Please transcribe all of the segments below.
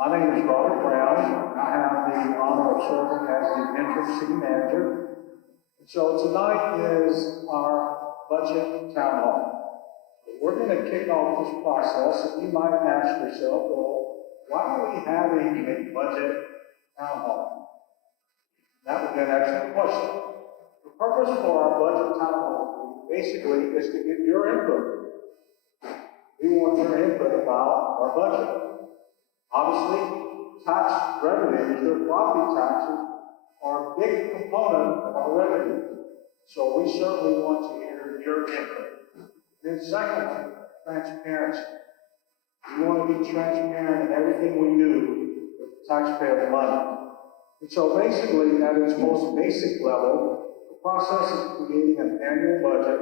My name is Robert Brown. I have the honor of serving as the interim city manager. So tonight is our budget town hall. We're going to kick off this process, and you might ask yourself, well, why are we having a budget town hall? That would be an excellent question. The purpose for our budget town hall basically is to get your input. We want your input about our budget. Obviously, tax revenues, your property taxes, are a big component of our revenue. So we certainly want to hear your input. Then secondly, transparency. We want to be transparent in everything we do with taxpayer money. And so basically, at its most basic level, the process of creating an annual budget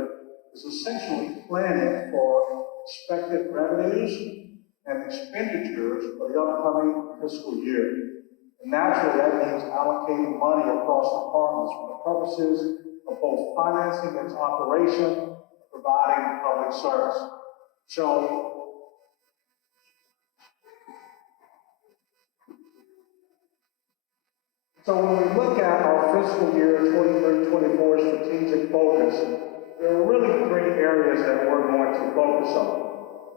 is essentially planning for expected revenues and expenditures for the upcoming fiscal year. And naturally, that means allocating money across departments for the purposes of both financing its operation and providing public service. So when we look at our fiscal year 23-24 strategic focus, there are really three areas that we're going to focus on.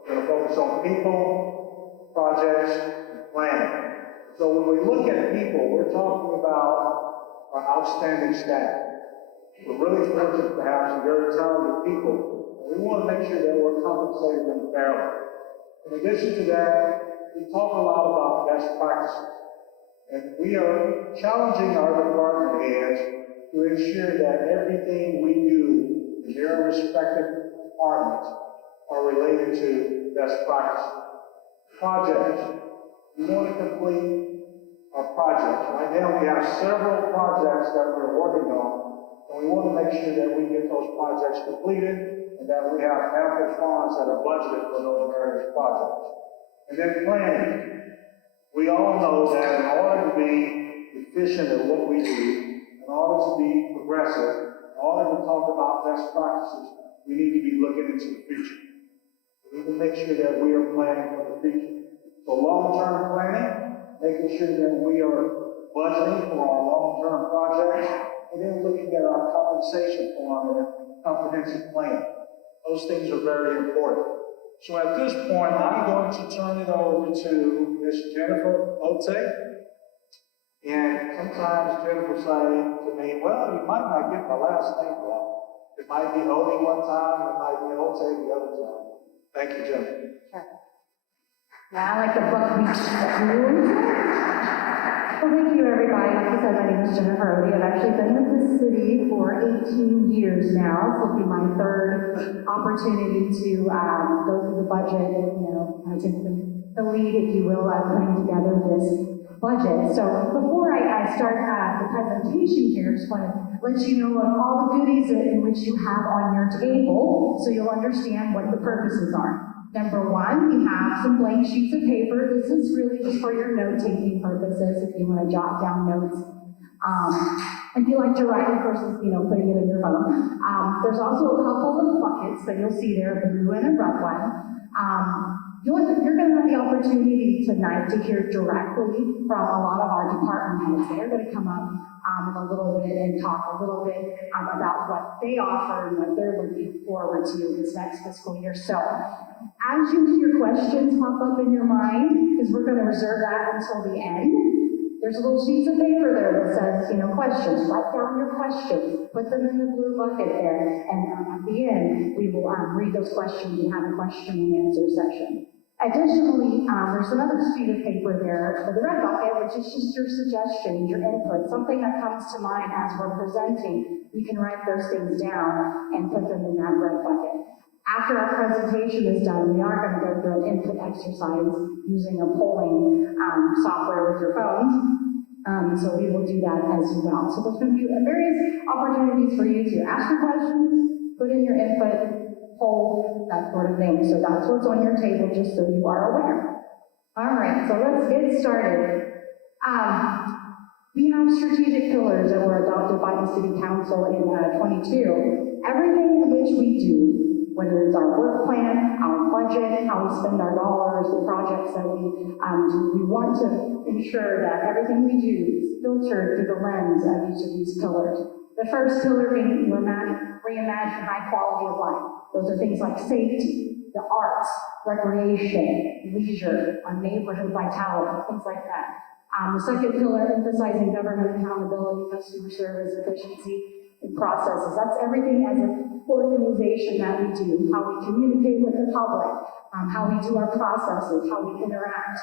We're going to focus on people, projects, and planning. So when we look at people, we're talking about our outstanding staff. We're really fortunate to have some very talented people, and we want to make sure that we're compensating them fairly. In addition to that, we talk a lot about best practices, and we are challenging our department heads to ensure that everything we do in their respective departments are related to best practices. Projects. We want to complete our projects. Right now we have several projects that we're working on, and we want to make sure that we get those projects completed and that we have ample funds that are budgeted for those various projects. And then planning. We all know that in order to be efficient at what we do, in order to be progressive, in order to talk about best practices, we need to be looking into the future. We need to make sure that we are planning for the future. So long-term planning, making sure that we are budgeting for our long-term projects, and then looking at our compensation for our comprehensive plan. Those things are very important. So at this point, I'm going to turn it over to Ms. Jennifer Ote. And sometimes Jennifer say to me, well, you might not get my last name wrong. It might be Ote one time, and it might be Ote the other time. Thank you, Jennifer. Sure. Yeah, I like the book we Well, thank you, everybody. Like I said, my name is Jennifer Ote. I've actually been with the city for 18 years now. This will be my third opportunity to go through the budget, kind of take the lead, if you will, putting together this budget. So before I start the presentation here, I just want to let you know of all the goodies in which you have on your table, so you'll understand what the purposes are. Number one, we have some blank sheets of paper. This is really just for your note-taking purposes, if you want to jot down notes. If you like to write, of course, putting it in your phone. There's also a couple of buckets that you'll see there, a blue and a red one. You're going to have the opportunity tonight to hear directly from a lot of our department heads. They're going to come up in a little bit and talk a little bit about what they offer and what they're looking forward to this next fiscal year. So, as you hear questions pop up in your mind, because we're going to reserve that until the end, there's a little sheets of paper there that says, questions. Write down your questions. Put them in the blue bucket there. And at the end, we will read those questions and have a question and answer session. Additionally, there's another sheet of paper there for the red bucket, which is just your suggestions, your input, something that comes to mind as we're presenting. You can write those things down and put them in that red bucket. After our presentation is done, we are going to go through an input exercise using a polling software with your phones. So we will do that as well. So there's going to be various opportunities for you to ask your questions, put in your input, poll, that sort of thing. So that's what's on your table, just so you are aware. All right, so let's get started. We have strategic pillars that were adopted by the City Council in 22. Everything in which we do, whether it's our work plan, our budget, how we spend our dollars, the projects that we we want to ensure that everything we do is filtered through the lens of each of these pillars. The first pillar being reimagine high quality of life. Those are things like safety, the arts, recreation, leisure, neighborhood vitality, things like that. The second pillar, emphasizing government accountability, customer service, efficiency, and processes. That's everything as an organization that we do, how we communicate with the public, how we do our processes, how we interact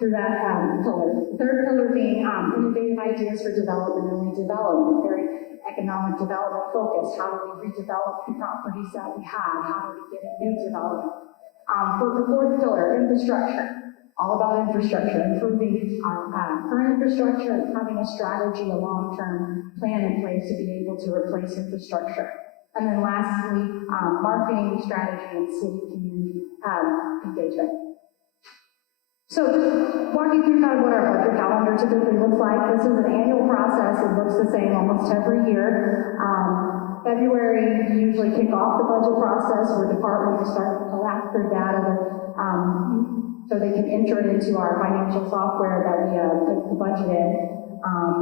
through that pillar. The third pillar being innovative ideas for development and redevelopment, very economic development focused. How do we redevelop the properties that we have? How do we get a new development? For the fourth pillar, infrastructure. All about infrastructure, improving our current infrastructure and having a strategy, a long-term plan in place to be able to replace infrastructure. And then lastly, marketing strategy and city community engagement. So just walking through kind of what our budget calendar typically looks like. This is an annual process. It looks the same almost every year. February, we usually kick off the budget process where departments start to collect their data so they can enter it into our financial software that we put the budget in.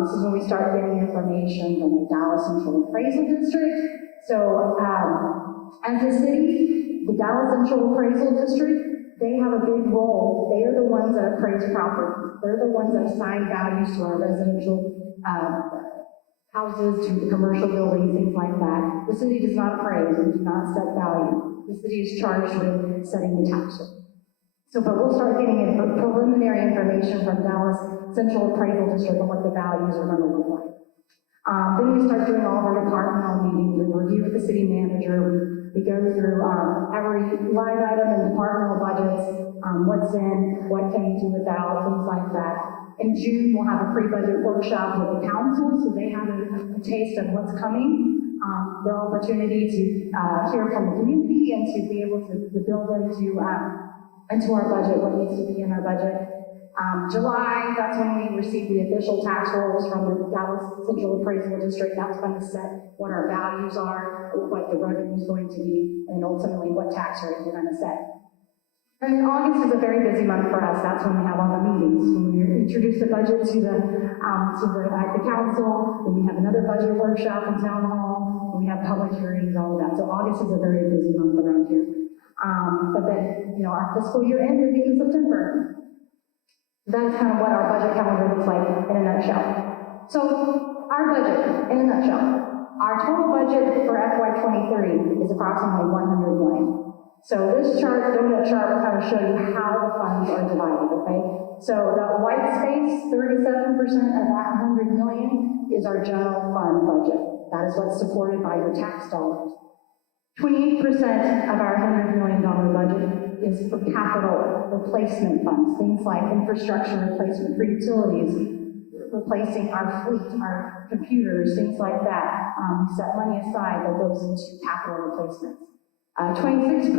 This is when we start getting information from the Dallas Central Appraisal District. So as a city, the Dallas Central Appraisal District, they have a big role. They are the ones that appraise properties. They're the ones that assign values to our residential houses, to the commercial buildings, things like that. The city does not appraise, we do not set value. The city is charged with setting the tax rate. So, but we'll start getting preliminary information from Dallas Central Appraisal District on what the values are going to look like. Then we start doing all of our departmental meetings. We review with the city manager. We go through every line item in departmental budgets, what's in, what can we do without, things like that. In June, we'll have a pre-budget workshop with the council, so they have a taste of what's coming. Their opportunity to hear from the community and to be able to build into our budget, what needs to be in our budget. July, that's when we receive the official tax rolls from the Dallas Central Appraisal District. That's going to set what our values are, what the revenue is going to be, and ultimately what tax rate we're going to set. And then August is a very busy month for us. That's when we have all the meetings. When we introduce the budget to the council, when we have another budget workshop in town hall, when we have public hearings, all of that. So August is a very busy month around here. But then, our fiscal year ends at the end of September. That's kind of what our budget calendar looks like in a nutshell. So, our budget, in a nutshell. Our total budget for FY23 is approximately $100 million. So this chart, donut chart, will kind of show you how the funds are divided, okay? So the white space, 37% of that $100 million is our general fund budget. That is what's supported by your tax dollars. 28% of our $100 million budget is for capital replacement funds, things like infrastructure replacement for utilities, replacing our fleet, our computers, things like that. We set money aside that goes into capital replacements. 26%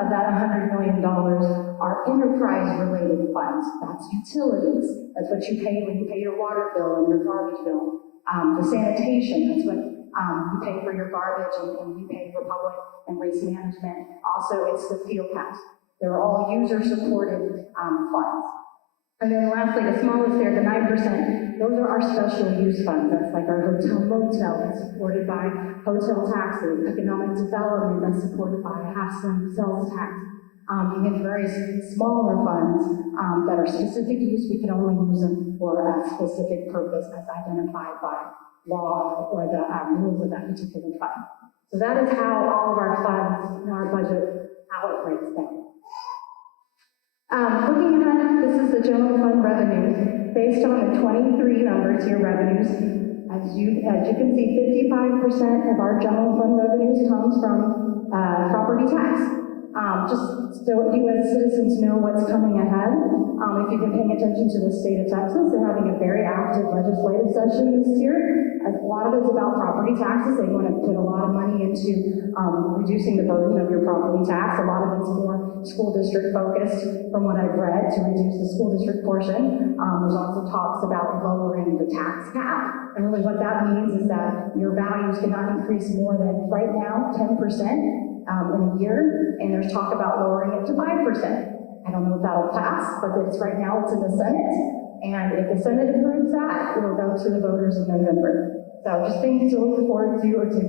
of that $100 million are enterprise-related funds. That's utilities. That's what you pay when you pay your water bill and your garbage bill. The sanitation, that's what you pay for your garbage and you pay for public and waste management. Also, it's the field tax. They're all user-supported funds. And then lastly, the smallest there, the 9%, those are our special use funds. That's like our hotel motel, that's supported by hotel taxes, economic development, that's supported by a half-cent sales tax. And various smaller funds that are specific use, we can only use them for a specific purpose as identified by law or the rules of that particular fund. So that is how all of our funds in our budget, how it breaks down. Looking ahead, this is the general fund revenues. Based on the 23 numbers here, revenues, as you can see, 55% of our general fund revenues comes from property tax. Just so you as citizens know what's coming ahead, if you've been paying attention to the state of Texas, they're having a very active legislative session this year. A lot of it's about property taxes. They want to put a lot of money into reducing the burden of your property tax. A lot of it's more school district focused, from what I've read, to reduce the school district portion. There's also talks about lowering the tax cap. And really what that means is that your values cannot increase more than, right now, 10%. In a year, and there's talk about lowering it to 5%. I don't know if that'll pass, but right now it's in the Senate. And if the Senate approves that, it'll go to the voters in November. So just things to look forward to or to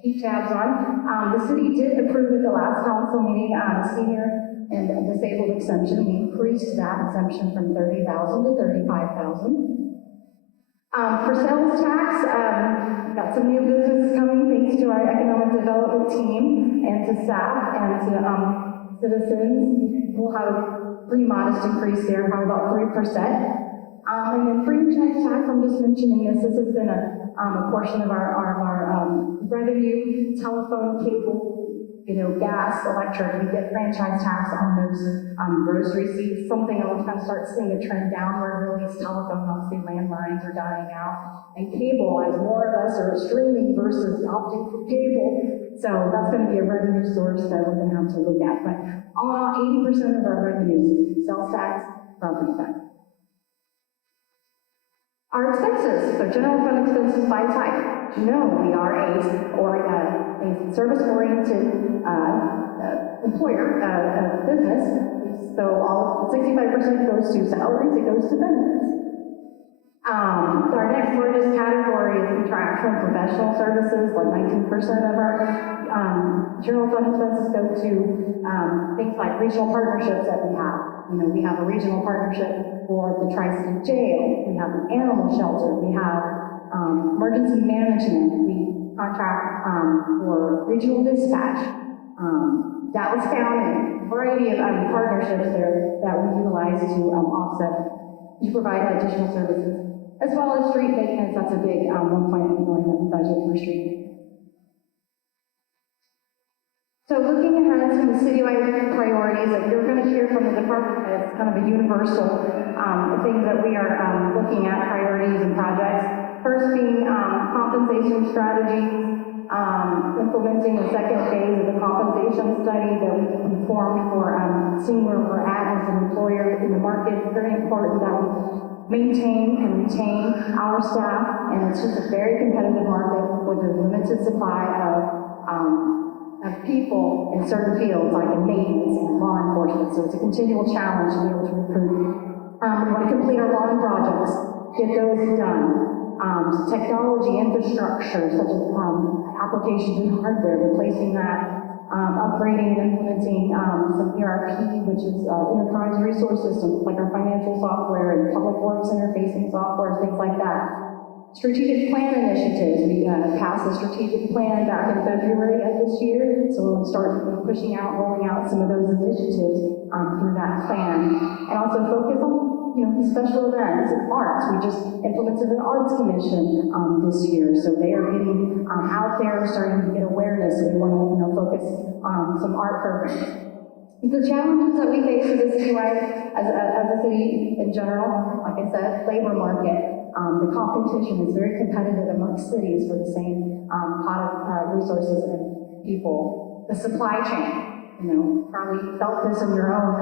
keep tabs on. The city did approve at the last council meeting senior and disabled exemption. We increased that exemption from $30,000 to $35,000. For sales tax, got some new business coming thanks to our economic development team and to staff and to citizens. We'll have a pretty modest increase there, probably about 3%. And then franchise tax, I'm just mentioning this. This has been a portion of our revenue, telephone, cable, gas, electric. We get franchise tax on those gross receipts. Something I was kind of start seeing a trend downward. Really, is telephone. Obviously, landlines are dying out, and cable, as more of us are streaming versus opting for cable. So that's going to be a revenue source that we're going to have to look at. But 80% of our revenues, sales tax, property tax. Our expenses, so general fund expenses by type. We are a service-oriented employer, business. So 65% goes to salaries, it goes to benefits. Our next largest category is contractual and professional services, like 19% of our general fund expenses go to things like regional partnerships that we have. We have a regional partnership for the Tri-City Jail, we have an animal shelter, we have emergency management, we contract for regional dispatch, Dallas County, a variety of partnerships there that we utilize to provide additional services, as well as street maintenance. That's a big $1.8 million budget for street maintenance. So looking ahead to the citywide priorities, that you're going to hear from the department heads, kind of a universal things that we are looking at, priorities and projects. First being compensation strategies, implementing the second phase of the compensation study that we formed for seeing where we're at as an employer in the market. It's very important that we maintain and retain our staff, and it's just a very competitive market with a limited supply of people in certain fields, like in maintenance and law enforcement. So it's a continual challenge to be able to recruit. We want to complete our lawn projects, get those done. Technology infrastructure, such as applications and hardware, replacing that, upgrading and implementing some ERP, which is enterprise resource systems, like our financial software and public works interfacing software, things like that. Strategic plan initiatives. We passed a strategic plan back in February of this year, so we'll start rolling out some of those initiatives through that plan. And also focus on special events and arts. We just implemented an arts commission this year, so they are getting out there, starting to get awareness. We want to focus on some art programs. The challenges that we face as a citywide, as a city in general, like I said, labor market. The competition is very competitive amongst cities for the same pot of resources and people. The supply chain, probably felt this in your own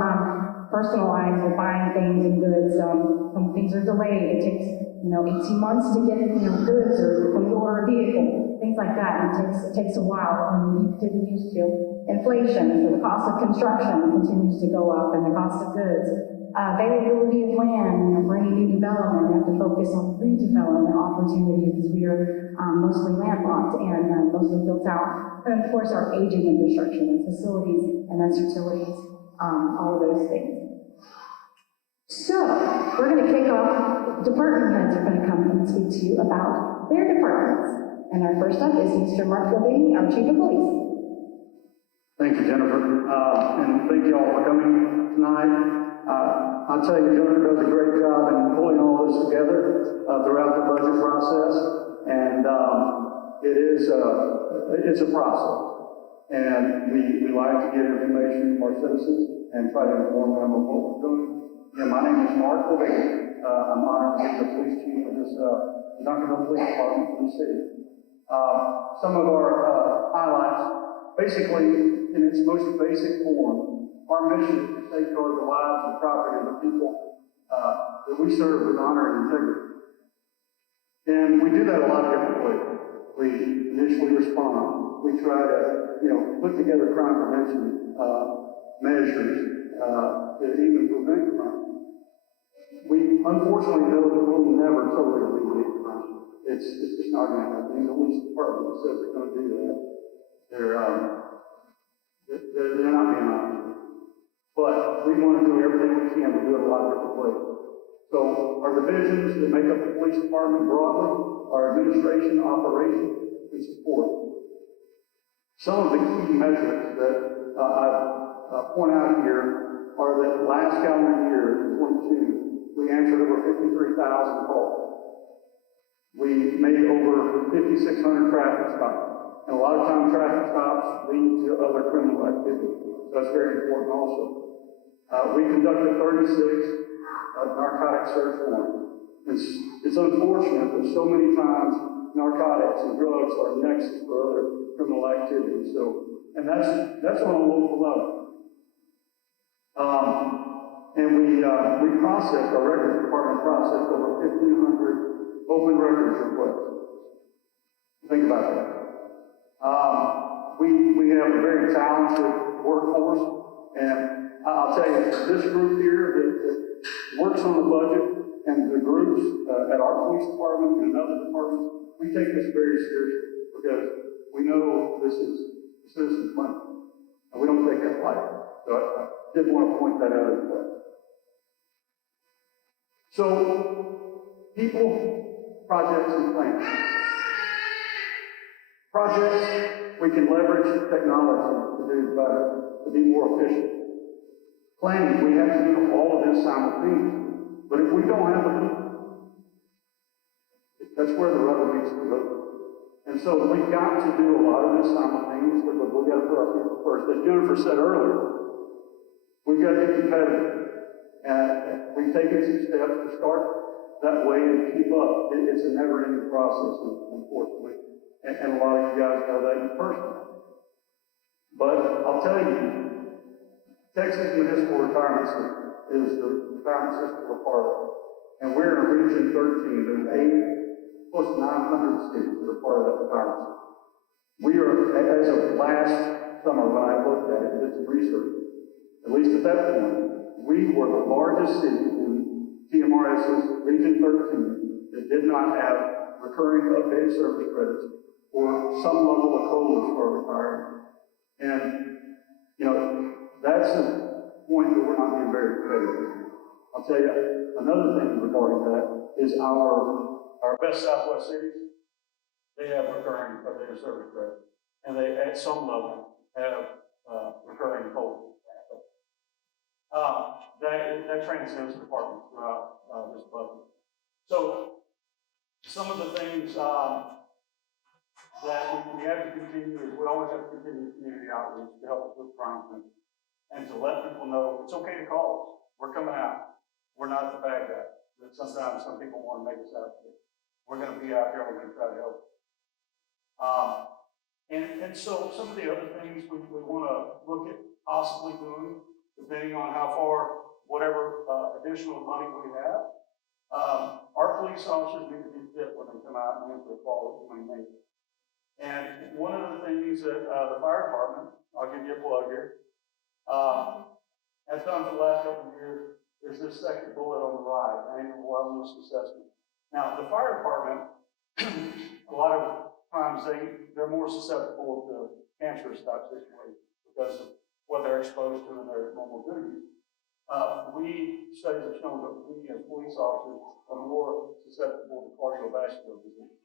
personal lives with buying things and goods. Some things are delayed. It takes 18 months to get goods, or when you order a vehicle, things like that. It takes a while when you didn't used to. Inflation, so the cost of construction continues to go up, and the cost of goods. Availability of land for any new development. We have to focus on redevelopment opportunities, because we are mostly landlocked and mostly built out. And of course, our aging infrastructure, and facilities, and that's utilities, all of those things. So, we're going to kick off. Department heads are going to come and speak to you about their departments. And our first up is Mr. Mark Levine, our Chief of Police. Thank you, Jennifer, and thank you all for coming tonight. I'll tell you, Jennifer does a great job in pulling all this together throughout the budget process, and it's a process. And we like to get information from our citizens and try to inform them of what we're doing. My name is Mark Levine. I'm honored to be the police chief of this Duncanville Police Department for the city. Some of our highlights, basically, in its most basic form, our mission is to safeguard the lives and property of the people that we serve with honor and integrity. And we do that a lot of different ways. We initially respond. We try to, put together crime prevention measures to even prevent crime. We unfortunately know that we'll never totally alleviate crime. It's just not going to happen. And the police department says they're going to do that. They're not being honest. But we want to do everything we can to do it a lot different ways. So our divisions that make up the police department broadly are administration, operation, and support. Some of the key metrics that I point out here are that last calendar year, 22, we answered over 53,000 calls. We made over 5,600 traffic stops. And a lot of times traffic stops lead to other criminal activity. So that's very important also. We conducted 36 narcotic search warrants. It's unfortunate that so many times narcotics and drugs are a nexus for other criminal activity. So, and that's on a local level. And we processed, our records department processed over 1,500 open records requests. Think about that. We have a very talented workforce, and I'll tell you, this group here that works on the budget and the groups at our police department and other departments, we take this very seriously because we know this is citizens' money, and we don't take that lightly. So I did want to point that out as well. So, people, projects, and plans. Projects, we can leverage technology to do better, to be more efficient. Planning, we have to do all of this simultaneously. But if we don't have the people, that's where the rubber meets the road. And so we've got to do a lot of this simultaneously, but we've got to put our people first. As Jennifer said earlier, we've got to be competitive. And we've taken some steps to start that way and keep up. It's a never-ending process, unfortunately. And a lot of you guys know that in person. But I'll tell you, Texas Municipal Retirement System is the retirement system we're part of. And we're in Region 13. There's close to 900 cities that are part of that retirement system. We are, as of last summer when I looked at it and did some research, at least at that point, we were the largest city in TMRS's Region 13 that did not have recurring updated service credits or some level of COLAs for retirement. And, you know, that's a point that we're not being very competitive. I'll tell you, another thing regarding that is our best Southwest cities, they have recurring updated service credits. And they, at some level, have recurring COLAs. That transcends departments throughout this budget. So, some of the things that we have to continue is we always have to continue community outreach to help us with crime and to let people know it's okay to call us. We're coming out. We're not the bad guy that sometimes some people want to make us out to be. We're going to be out here. We're going to try to help. And so some of the other things we want to look at possibly doing, depending on how far, whatever additional money we have. Our police officers need to be fit when they come out and answer a call that we make. And one of the things that the fire department, I'll give you a plug here, has done for the last couple of years is this second bullet on the right, annual wellness assessment. Now, the fire department, a lot of times they're more susceptible to cancerous type situations because of what they're exposed to in their normal duties. Studies have shown that we as police officers are more susceptible to cardiovascular disease.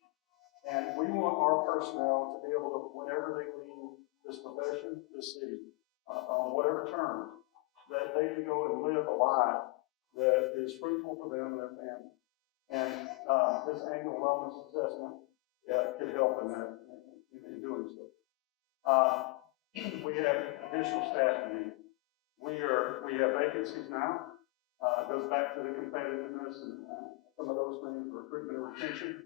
And we want our personnel to be able to, whenever they leave this profession, this city, on whatever terms, that they can go and live a life that is fruitful for them and their family. And this annual wellness assessment could help in that, in doing so. We have additional staff needs. We have vacancies now. It goes back to the competitiveness and some of those things, recruitment and retention.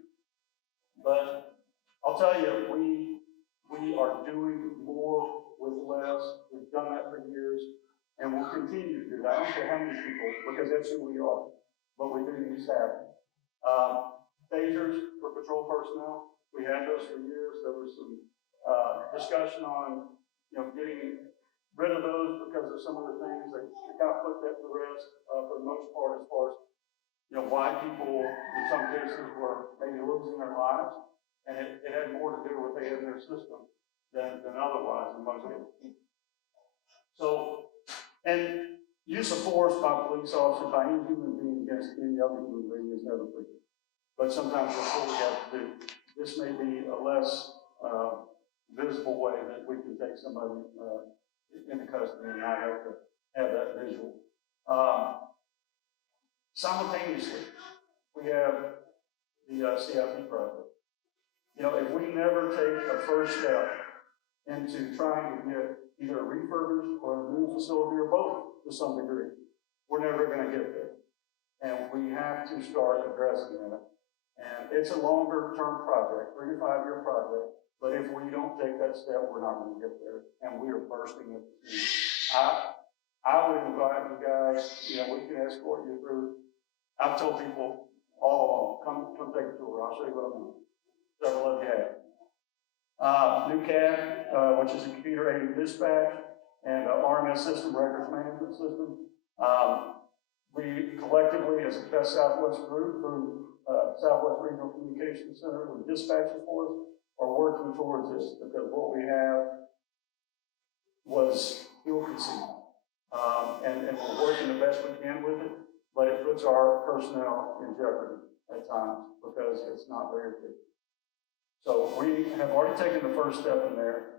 But I'll tell you, we are doing more with less. We've done that for years, and we'll continue to do that. I don't care how many people, because that's who we are. But we do need staff. Tasers for patrol personnel. We had those for years. There was some discussion on, getting rid of those because of some of the things that kind that to rest, for the most part, as far as, why people, in some cases, were maybe losing their lives. And it had more to do with what they had in their system than otherwise in most cases. So, and use of force by police officers, by any human being against any other human being is never free. But sometimes that's what we have to do. This may be a less visible way that we can take somebody into custody, and I have to have that visual. Simultaneously, we have the CIP project. If we never take a first step into trying to get either a refurbished or a new facility or both to some degree, we're never going to get there. And we have to start addressing that. And it's a longer term project, 3 to 5 year project, but if we don't take that step, we're not going to get there. And we are bursting at the seams. I would invite you guys, we can escort you through. I've told people all along, come take a tour. I'll show you what I mean. Several of you have. New CAD, which is a computer-aided dispatch, and RMS system, records management system. We collectively, as a Best Southwest group, through Southwest Regional Communications Center, with dispatches for us, are working towards this, because what we have was ill-conceived. And we're working the best we can with it, but it puts our personnel in jeopardy at times, because it's not very efficient. So we have already taken the first step in there.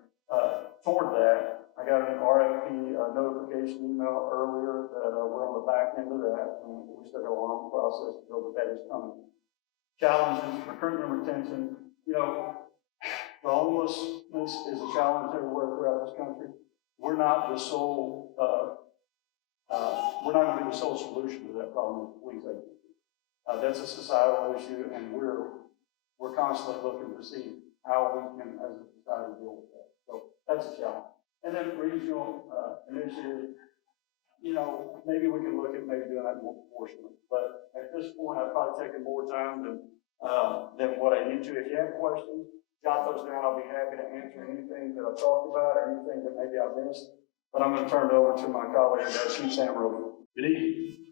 Toward that, I got an RFP notification email earlier that we're on the back end of that, and we still have a long process to go, but that is coming. Challenges, recruitment and retention. The homelessness is a challenge everywhere throughout this country. We're not the sole, we're not going to be the sole solution to that problem with police agency. That's a societal issue, and we're constantly looking to see how we can, as a society, deal with that. So that's a challenge. And then regional initiatives, maybe we can look at maybe doing that more proportionally. But at this point, I've probably taken more time than what I need to. If you have questions, jot those down. I'll be happy to answer anything that I've talked about or anything that maybe I missed. But I'm going to turn it over to my colleague, Chief Sam Rowe. Good evening.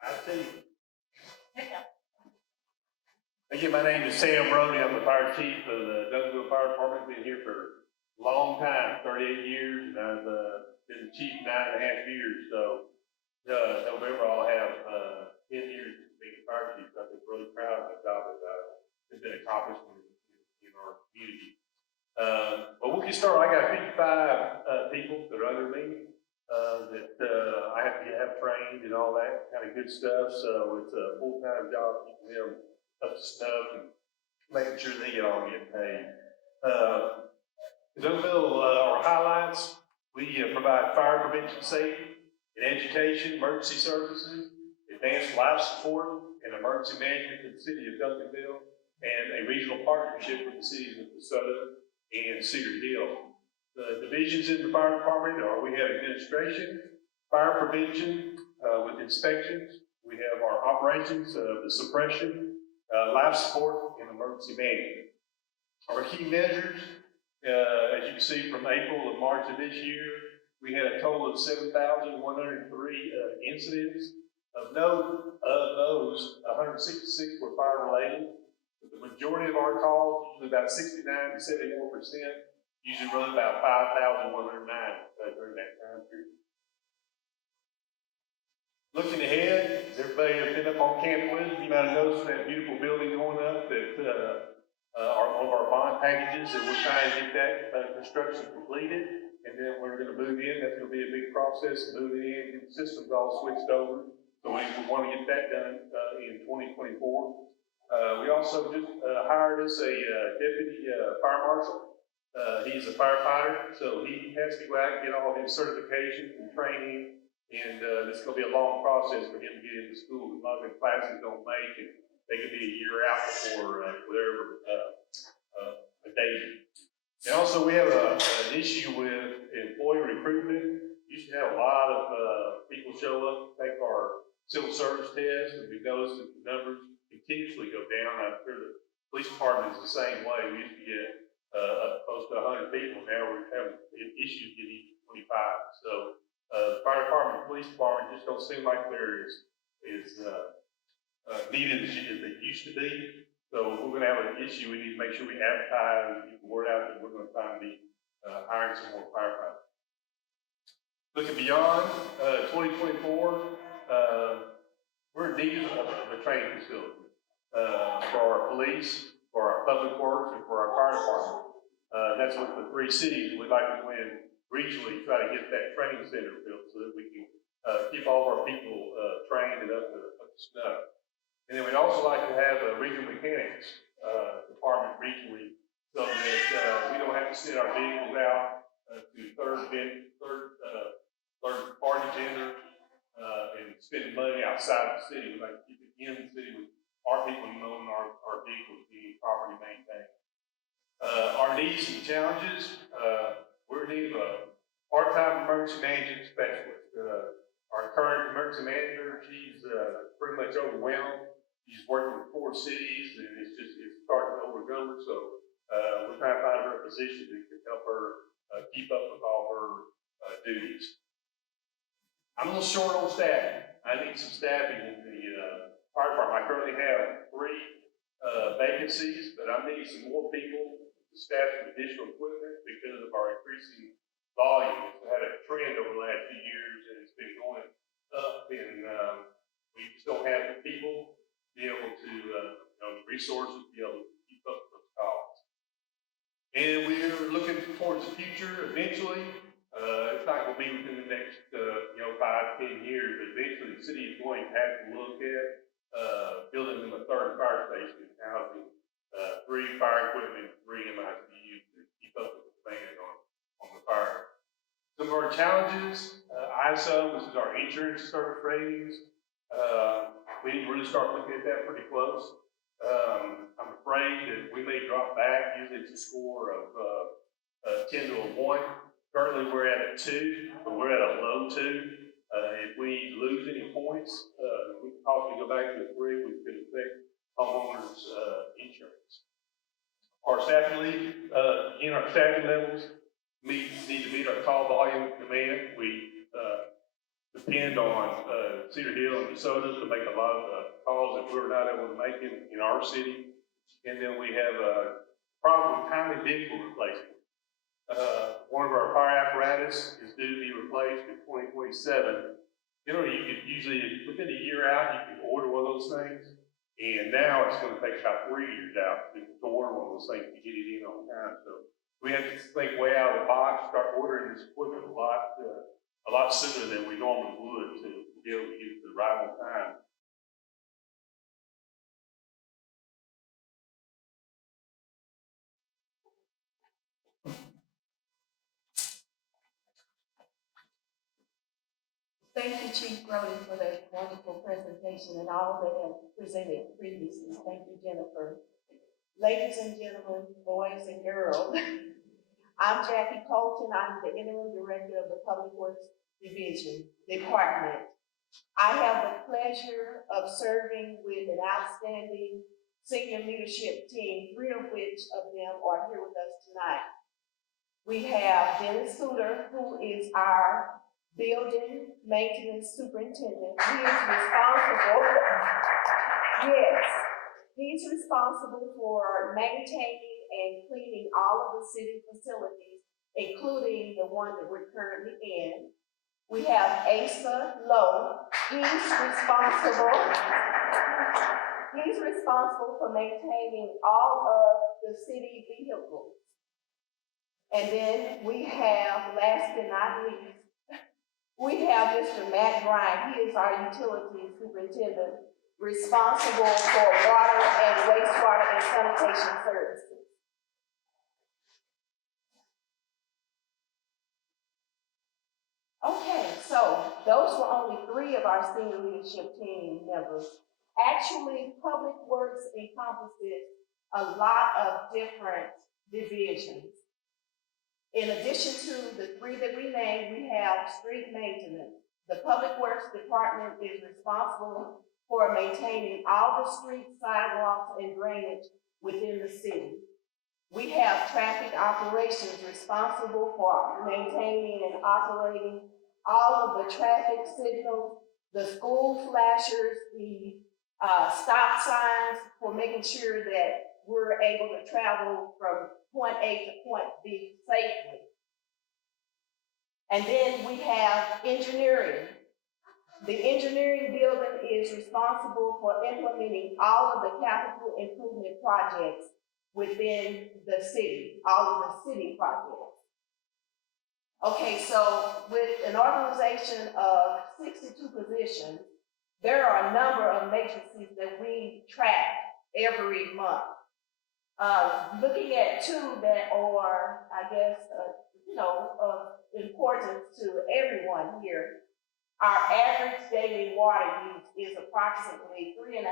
I see. Again, my name is Sam Brody. I'm the fire chief of the Duncanville Fire Department. Been here for a long time, 38 years, and I've been the chief 9.5 years. So November I'll have 10 years being a fire chief. I've been really proud of the job that has been accomplished in our community. But we'll get started. I got 55 people that are under me. That I have to have trained and all that kind of good stuff. So it's a full-time job, keeping them up to snuff and making sure they all get paid. Duncanville, our highlights, we provide fire prevention, safety, and education, emergency services, advanced life support, and emergency management to the City of Duncanville, and a regional partnership with the cities of DeSoto and Cedar Hill. The divisions in the fire department are, we have administration, fire prevention with inspections. We have our operations, the suppression, life support, and emergency management. Our key measures, as you can see from April to March of this year, we had a total of 7,103 incidents. Of those, 166 were fire related. But the majority of our calls, usually about 69 to 74%, usually run about 5,109 during that time period. Looking ahead, everybody has been up on Camp Wisdom. You might have noticed that beautiful building going up that are one of our bond packages, and we're trying to get that construction completed. And then we're going to move in. That's going to be a big process to move in, get the systems all switched over. So we want to get that done in 2024. We also just hired us a deputy fire marshal. He's a firefighter, so he has to go out and get all his certifications and training, and it's going to be a long process for him to get into school. A lot of the classes don't make, and they could be a year out before whatever a date. And also, we have an issue with employee recruitment. We used to have a lot of people show up, take our civil service test, and we noticed that the numbers continuously go down. I'm sure the police department is the same way. We used to get people. Now we're having issues getting 25. So, the fire department, police department just don't seem like they're as needed as they used to be. So if we're gonna have an issue, we need to make sure we advertise, get the word out that we're gonna try and be, hiring some more firefighters. Looking beyond, 2024, we're in need of a training facility, for our police, for our public works, and for our fire department. That's what the 3 cities we'd like to go in regionally, try to get that training center built so that we can, keep all of our people, trained and up to snuff. And then we'd also like to have a regional mechanics, department regionally, so that, we don't have to send our vehicles out, to third party vendor, and spend money outside of the city. We'd like to keep it in the city with our people knowing our vehicles being properly maintained. Our needs and challenges, we're in need of a part-time emergency management specialist. Our current emergency manager, she's pretty much overwhelmed. She's working with 4 cities, and it's starting to overgo. So we're trying to find her a position that can help her keep up with all her duties. I'm a little short on staffing. I need some staffing in the fire department. I currently have 3 vacancies, but I need some more people to staff some additional equipment because of our increasing volume. It's had a trend over the last few years, and it's been going up, and we just don't have the people to be able to, the resources to be able to keep up with those calls. And we're looking towards the future eventually. It's not going to be within the next, 5-10 years, but eventually the city is going to have to look at building them a 3rd fire station, housing 3 fire equipment, 3 MICUs to keep up with the demand on the fire. Some of our challenges, ISO, which is our insurance service ratings, we need to really start looking at that pretty close. I'm afraid that we may drop back. Usually it's a score of 10 to a 1. Currently we're at a 2, but we're at a low 2. If we lose any points, we can possibly go back to a 3, which could affect homeowners' insurance. Our staffing lead, our staffing levels need to meet our call volume demand. We depend on Cedar Hill and DeSoto to make a lot of calls that we're not able to make in our city. And then we have a problem with timely vehicle replacement. One of our fire apparatus is due to be replaced in 2027. You could usually, within a year out, you can order one of those things. And now it's going to take about 3 years out to order one of those things to get it in on time. So we have to think way out of the box, start ordering this equipment a lot sooner than we normally would to be able to get it right on time. Thank you, Chief Brody, for that wonderful presentation and all that have presented previously. Thank you, Jennifer. Ladies and gentlemen, boys and girls, I'm Jackie Colton. I'm the interim director of the Public Works Department. I have the pleasure of serving with an outstanding senior leadership team, 3 of which of them are here with us tonight. We have Dennis Suter, who is our building maintenance superintendent. He's responsible for maintaining and cleaning all of the city facilities, including the one that we're currently in. We have Asa Lowe. He's responsible for maintaining all of the city vehicles. And then we have, last but not least, we have Mr. Matt Bryant. He is our utility superintendent, responsible for water and wastewater and sanitation services. Okay, so those were only 3 of our senior leadership team members. Actually, Public Works encompasses a lot of different divisions. In addition to the 3 that we named, we have street maintenance. The Public Works Department is responsible for maintaining all the streets, sidewalks, and drainage within the city. We have traffic operations responsible for maintaining and operating all of the traffic signals, the school flashers, the stop signs, for making sure that we're able to travel from point A to point B safely. And then we have engineering. The engineering building is responsible for implementing all of the capital improvement projects within the city, all of the city projects. Okay, so with an organization of 62 positions, there are a number of matrices that we track every month. Looking at two that are, I guess, of importance to everyone here. Our average daily water use is approximately 3.5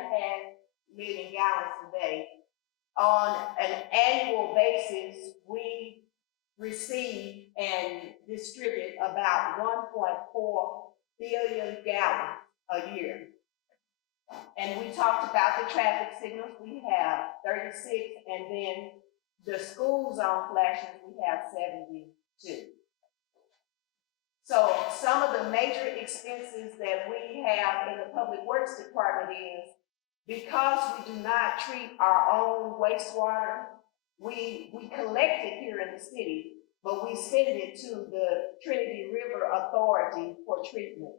million gallons a day. On an annual basis, we receive and distribute about 1.4 billion gallons a year. And we talked about the traffic signals. We have 36, and then the school zone flashers, we have 72. So some of the major expenses that we have in the Public Works Department is, because we do not treat our own wastewater, we collect it here in the city, but we send it to the Trinity River Authority for treatment,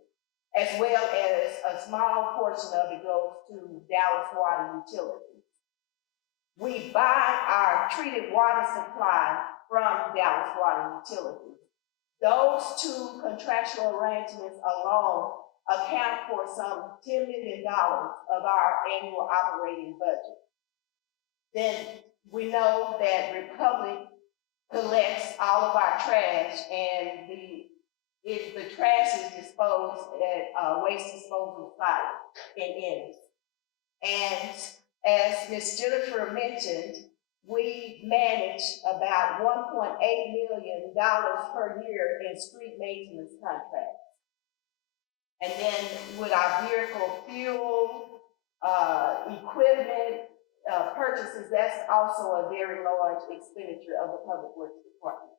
as well as a small portion of it goes to Dallas Water Utilities. We buy our treated water supply from Dallas Water Utilities. Those two contractual arrangements alone account for some $10 million of our annual operating budget. Then we know that Republic collects all of our trash, and the trash is disposed at waste disposal site in Ennis. And as Ms. Jennifer mentioned, we manage about $1.8 million per year in street maintenance contracts. And then with our vehicle fuel, equipment, purchases, that's also a very large expenditure of the Public Works Department.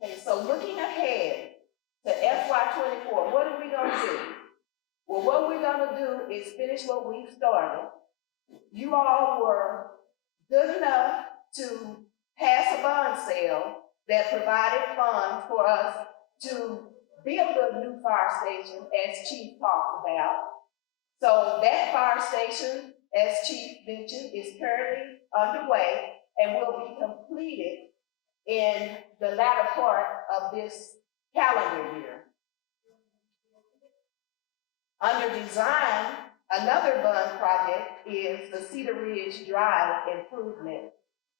Okay, so looking ahead to FY24, what are we gonna do? Well, what we're gonna do is finish what we've started. You all were good enough to pass a bond sale that provided funds for us to build a new fire station, as Chief talked about. So that fire station, as Chief mentioned, is currently underway and will be completed in the latter part of this calendar year. Under design, another bond project is the Cedar Ridge Drive improvement.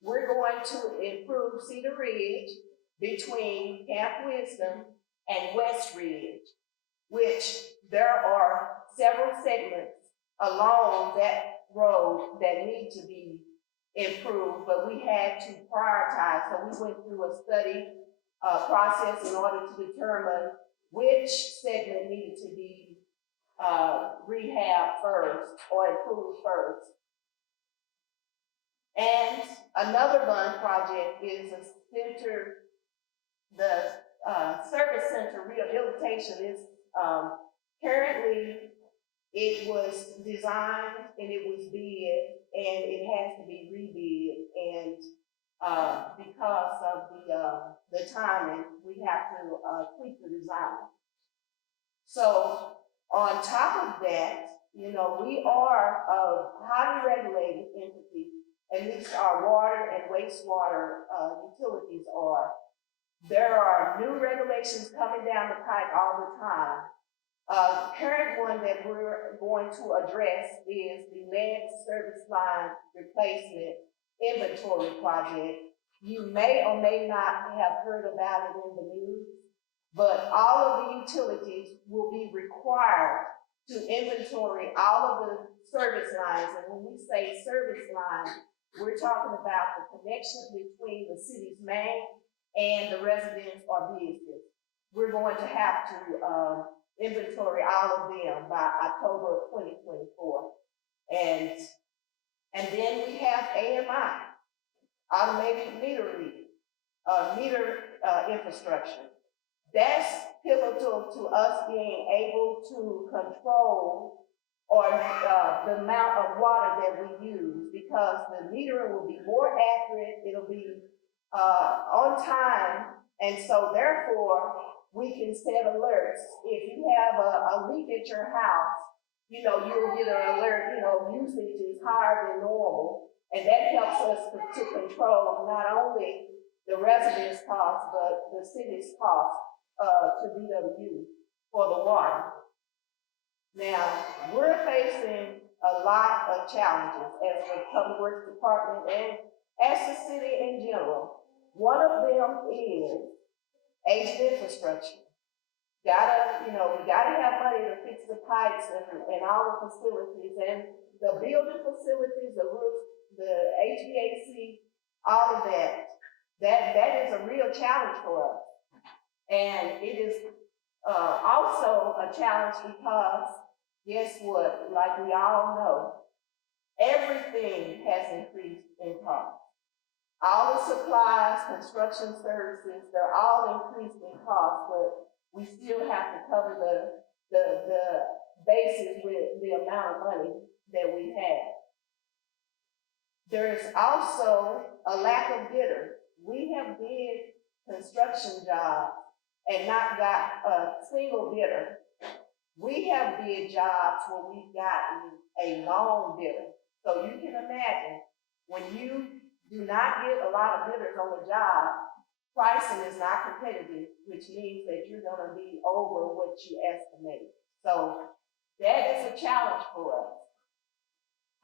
We're going to improve Cedar Ridge between Camp Wisdom and West Ridge, which there are several segments along that road that need to be improved, but we had to prioritize. So we went through a study process in order to determine which segment needed to be rehab first or improved first. And another bond project is a center, the service center rehabilitation is currently, it was designed and it was bid and it has to be rebid, and because of the timing, we have to tweak the design. So on top of that, we are a highly regulated entity, at least our water and wastewater utilities are. There are new regulations coming down the pipe all the time. Current one that we're going to address is the lead service line replacement inventory project. You may or may not have heard about it in the news, but all of the utilities will be required to inventory all of the service lines. And when we say service line, we're talking about the connection between the city's main and the residents or business. We're going to have to inventory all of them by October of 2024. And And then we have AMI, automated meter reading, infrastructure. That's pivotal to us being able to control or the amount of water that we use, because the metering will be more accurate, it'll be on time, and so therefore we can set alerts. If you have a leak at your house, you'll get an alert, usage is higher than normal, and that helps us to control not only the residents' costs, but the city's cost to BWU for the water. Now, we're facing a lot of challenges as the Public Works Department and as the city in general. One of them is aged infrastructure. We gotta have money to fix the pipes and all the facilities, and the building facilities, the roof, the HVAC, all of that. That is a real challenge for us. And it is also a challenge because, guess what? Like we all know, everything has increased in cost. All the supplies, construction services, they're all increased in cost, but we still have to cover the basis with the amount of money that we have. There is also a lack of bidders. We have bid construction jobs and not got a single bidder. We have bid jobs where we've gotten a long bidder. So you can imagine, when you do not get a lot of bidders on a job, pricing is not competitive, which means that you're gonna be over what you estimate. So that is a challenge for us.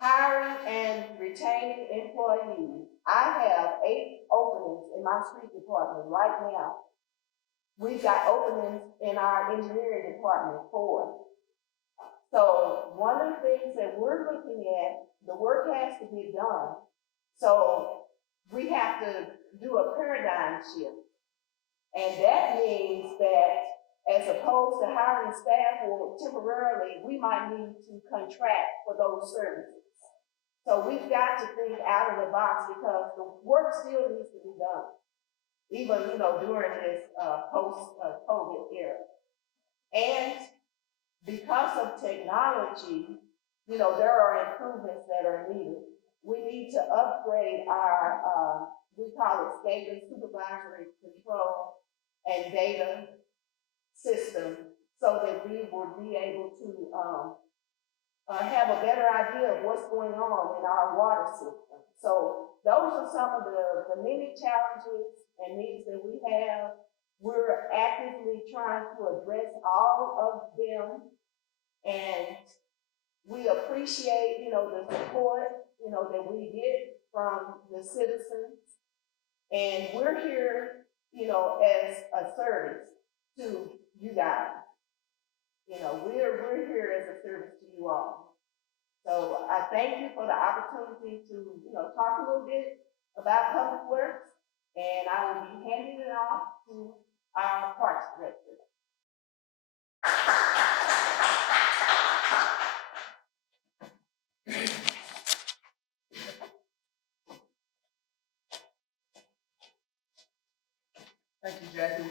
Hiring and retaining employees. I have 8 openings in my street department right now. We've got openings in our engineering department, 4. So one of the things that we're looking at, the work has to be done. So we have to do a paradigm shift. And that means that as opposed to hiring staff or temporarily, we might need to contract for those services. So we've got to think out of the box, because the work still needs to be done, even, during this post-COVID era. And because of technology, there are improvements that are needed. We need to upgrade our, we call it SCADA, supervisory control and data system, so that we will be able to have a better idea of what's going on in our water system. So those are some of the many challenges and needs that we have. We're actively trying to address all of them, and we appreciate, the support, that we get from the citizens. And we're here, as a service to you guys. We're here as a service to you all. So I thank you for the opportunity to, talk a little bit about Public Works, and I will be handing it off to our Parks Director. Thank you, Jackie.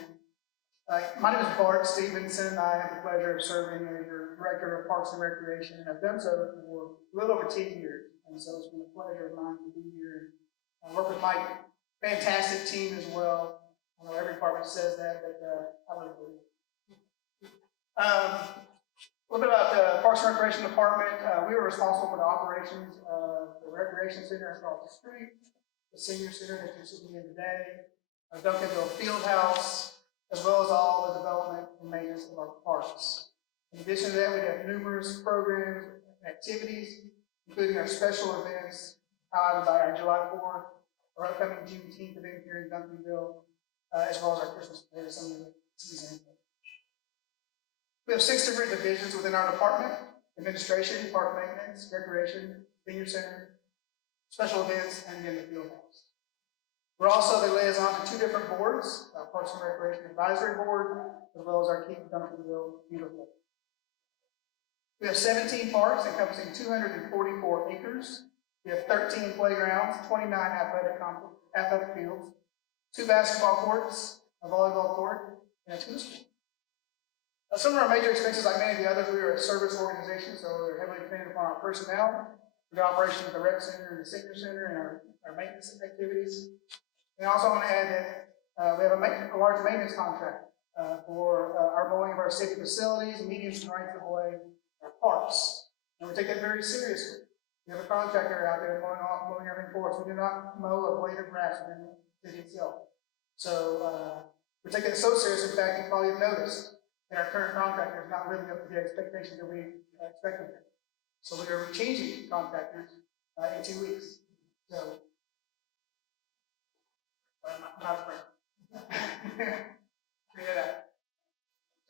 My name is Bart Stevenson. I have the pleasure of serving as your Director of Parks and Recreation, and I've done so for a little over 10 years. And so it's been a pleasure of mine to be here and work with my fantastic team as well. I know every department says that, but I really believe it. A little bit about the Parks and Recreation Department. We were responsible for the operations of the Recreation Center across the street, the Senior Center that you're sitting in today, our Duncanville Fieldhouse, as well as all the development and maintenance of our parks. In addition to that, we have numerous programs and activities, including our special events highlighted by our July 4th, our upcoming Juneteenth event here in Duncanville, as well as our Christmas parade, some of the season. We have 6 different divisions within our department: administration, park maintenance, recreation, senior center, special events, and again, the field house. We're also the liaison to 2 different boards, our Parks and Recreation Advisory Board, as well as our Keep Duncanville Beautiful. We have 17 parks encompassing 244 acres, We have 13 playgrounds, 29 athletic fields, 2 basketball courts, a volleyball court, and a tennis court. Some of our major expenses, like many of the others, we are a service organization, so we're heavily dependent upon our personnel, for the operation of the rec center and the senior center, and our maintenance activities. And I also want to add that we have a large maintenance contract for our mowing of our city facilities, medians and rights of way, our parks. And we take that very seriously. We have a contractor out there mowing everything for us. We do not mow a blade of grass within the city itself. So we take that so serious. In fact, you probably have noticed that our current contractor is not living up to the expectations that we expected of him. So we are changing contractors in 2 weeks. So, not a friend. Figure it out.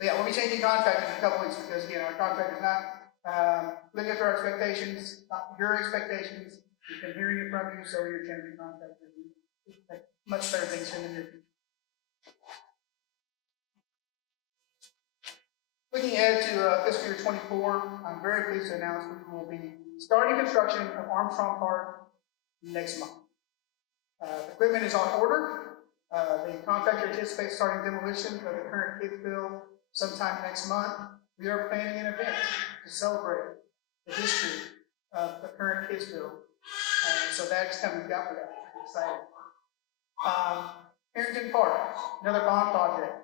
So yeah, we'll be changing contractors in a couple weeks because, again, our contractor's not living up to our expectations, not your expectations. We've been hearing it from you, so we're changing contractors. We expect much better things in the near future. Looking ahead to fiscal year 24, I'm very pleased to announce we will be starting construction of Armstrong Park next month. The equipment is on order. The contractor anticipates starting demolition of the current kids' build sometime next month. We are planning an event to celebrate the history of the current kids' build. So that's coming up for that. I'm excited. Harrington Park, another bond project.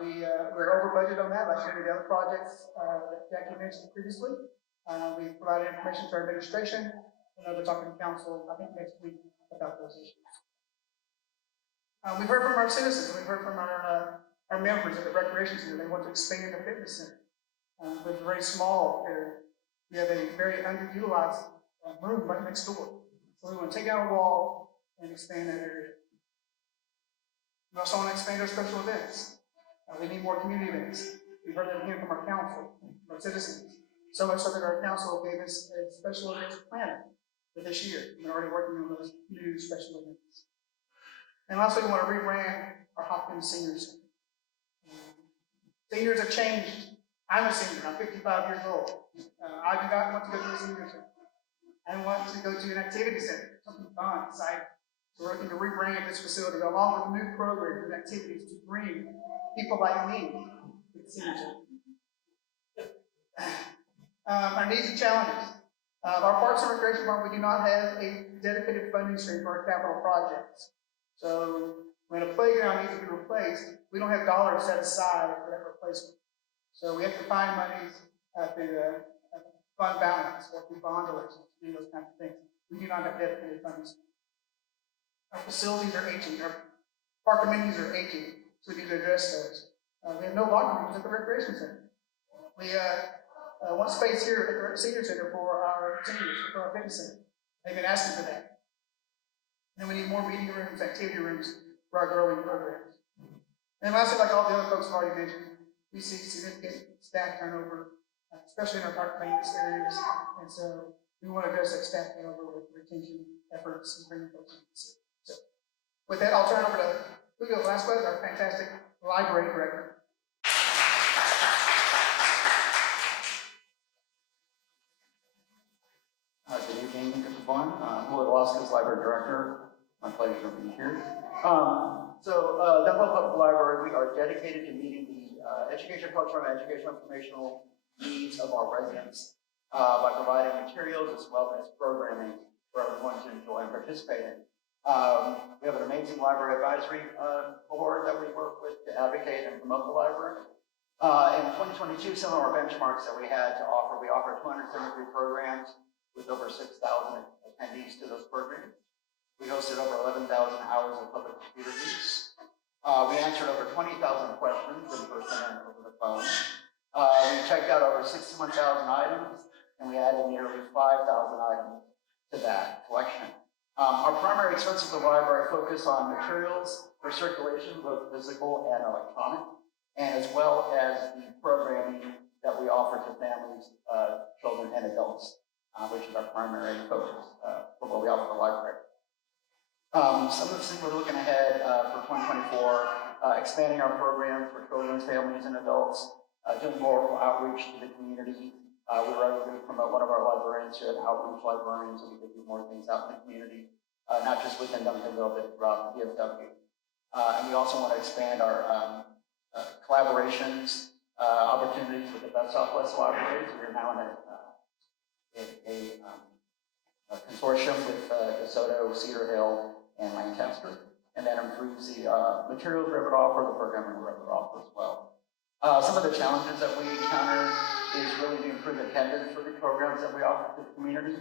We're over budget on that, like many of the other projects that Jackie mentioned previously. We provided information to our administration. We're talking to council, I think, next week about those issues. We've heard from our citizens. We've heard from our members at the recreation center. They want to expand the fitness center. It's a very small area. We have a very underutilized room right next door. So we want to take down a wall and expand that area. We also want to expand our special events. We need more community events. We've heard that again from our council, from our citizens. So much so that our council gave us a special events plan for this year. We're already working on those new special events. And lastly, we want to rebrand our Hopkins Senior Center. Seniors have changed. I'm a senior. I'm 55 years old. I do not want to go to a senior center. I want to go to an activity center, something fun, exciting. So we're looking to rebrand this facility along with new programs and activities to bring people like me to the senior center. Our needs and challenges. Our Parks and Recreation Department, we do not have a dedicated funding stream for our capital projects. So when a playground needs to be replaced, we don't have dollars set aside for that replacement. So we have to find monies through the fund balance or through bond elections to do those kinds of things. We do not have dedicated funding streams. Our facilities are aging. Our park amenities are aging, so we need to address those. We have no locker rooms at the recreation center. We want space here at the senior center for our seniors, for our fitness center. They've been asking for that. And we need more meeting rooms, activity rooms for our growing programs. And lastly, like all the other folks have already mentioned, we see significant staff turnover, especially in our park maintenance areas. And so we want to address that staff turnover with retention efforts and bringing folks into the city. So with that, I'll turn it over to Julio Velasquez, our fantastic library director. Good evening, everyone. Julio Velasquez, Library Director. My pleasure to be here. Duncanville Public Library, we are dedicated to meeting the education, cultural, and educational informational needs of our residents by providing materials as well as programming for everyone to enjoy and participate in. We have an amazing library advisory board that we work with to advocate and promote the library. In 2022, some of our benchmarks that we had to offer, we offered 273 programs with over 6,000 attendees to those programs. We hosted over 11,000 hours of public computer use. We answered over 20,000 questions in person and over the phone. We checked out over 61,000 items, and we added nearly 5,000 items to that collection. Our primary expenses of the library focus on materials for circulation, both physical and electronic, and as well as the programming that we offer to families, children, and adults, which is our primary focus for what we offer the library. Some of the things we're looking ahead for 2024, expanding our programs for children, families, and adults, doing more outreach to the community, We were able to promote one of our librarians here, an outreach librarian, so we could do more things out in the community, not just within Duncanville, but throughout the DFW. And we also want to expand our collaborations, opportunities with the Best Southwest Libraries. We are now in a consortium with DeSoto, Cedar Hill, and Lancaster, and that improves the materials we're able to offer, the programming we're able to offer as well. Some of the challenges that we encounter is really to improve attendance for the programs that we offer to the community.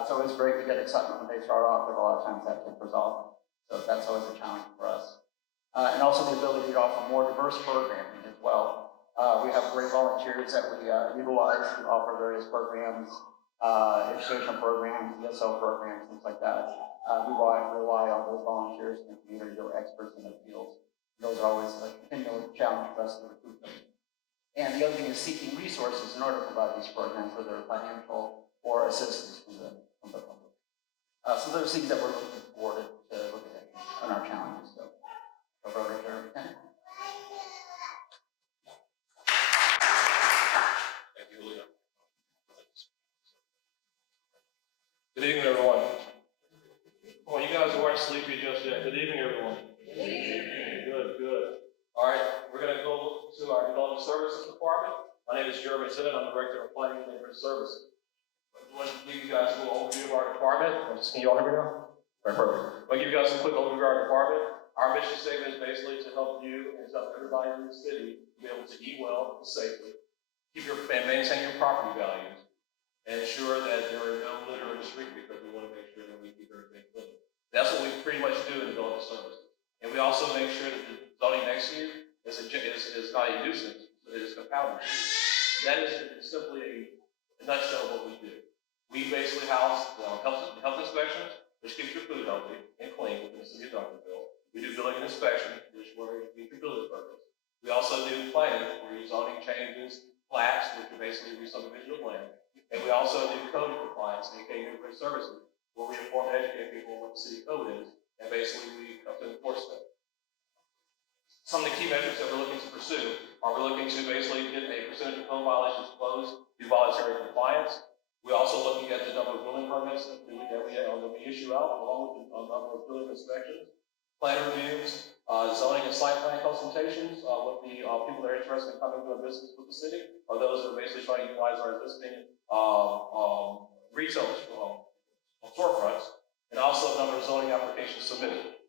It's always great to get excitement when they start off, but a lot of times that gets resolved. So that's always a challenge for us. And also the ability to offer more diverse programming as well. We have great volunteers that we utilize to offer various programs, educational programs, ESL programs, things like that. We rely on those volunteers in the community who are experts in their fields. Those are always a continual challenge for us to recruit them. And the other thing is seeking resources in order to provide these programs, whether financial or assistance from the public. So those things that we're looking forward to look at on our challenges. So, over to Jeremy. Thank you, Leah. Good evening, everyone. Well, you guys weren't sleepy just yet. Good evening, everyone. Good. All right, we're going to go to our Development Services Department. My name is Jeremy Tennant. I'm the Director of Planning and Neighborhood Services. I want to give you guys a little overview of our department. Can you all hear me now? All right, perfect. I'll give you guys a quick overview of our department. Our mission statement is basically to help you and to help everybody in the city be able to eat well and safely, and maintain your property values, and ensure that there are no litter in the street, because we want to make sure that we keep everything clean. That's what we pretty much do in Development Services. And we also make sure that the zoning next year is not a nuisance, but it is compounded. That is simply a nutshell of what we do. We basically house health inspections, which keeps your food healthy and clean within the city of Duncanville. We do building inspection, which where you meet your building purpose. We also do planning, where you zoning changes, plats, which are basically re-subdivision of land. And we also do code compliance, aka neighborhood services, where we inform and educate people what the city code is, and basically we have to enforce them. Some of the key metrics that we're looking to pursue are we're looking to basically get a percentage of home violations closed through voluntary compliance. We're also looking at the number of building permits that we issue out, along with the number of building inspections, plan reviews, zoning and site plan consultations with the people that are interested in coming to a business with the city, or those that are basically trying to utilize our existing retail storefronts, and also the number of zoning applications submitted.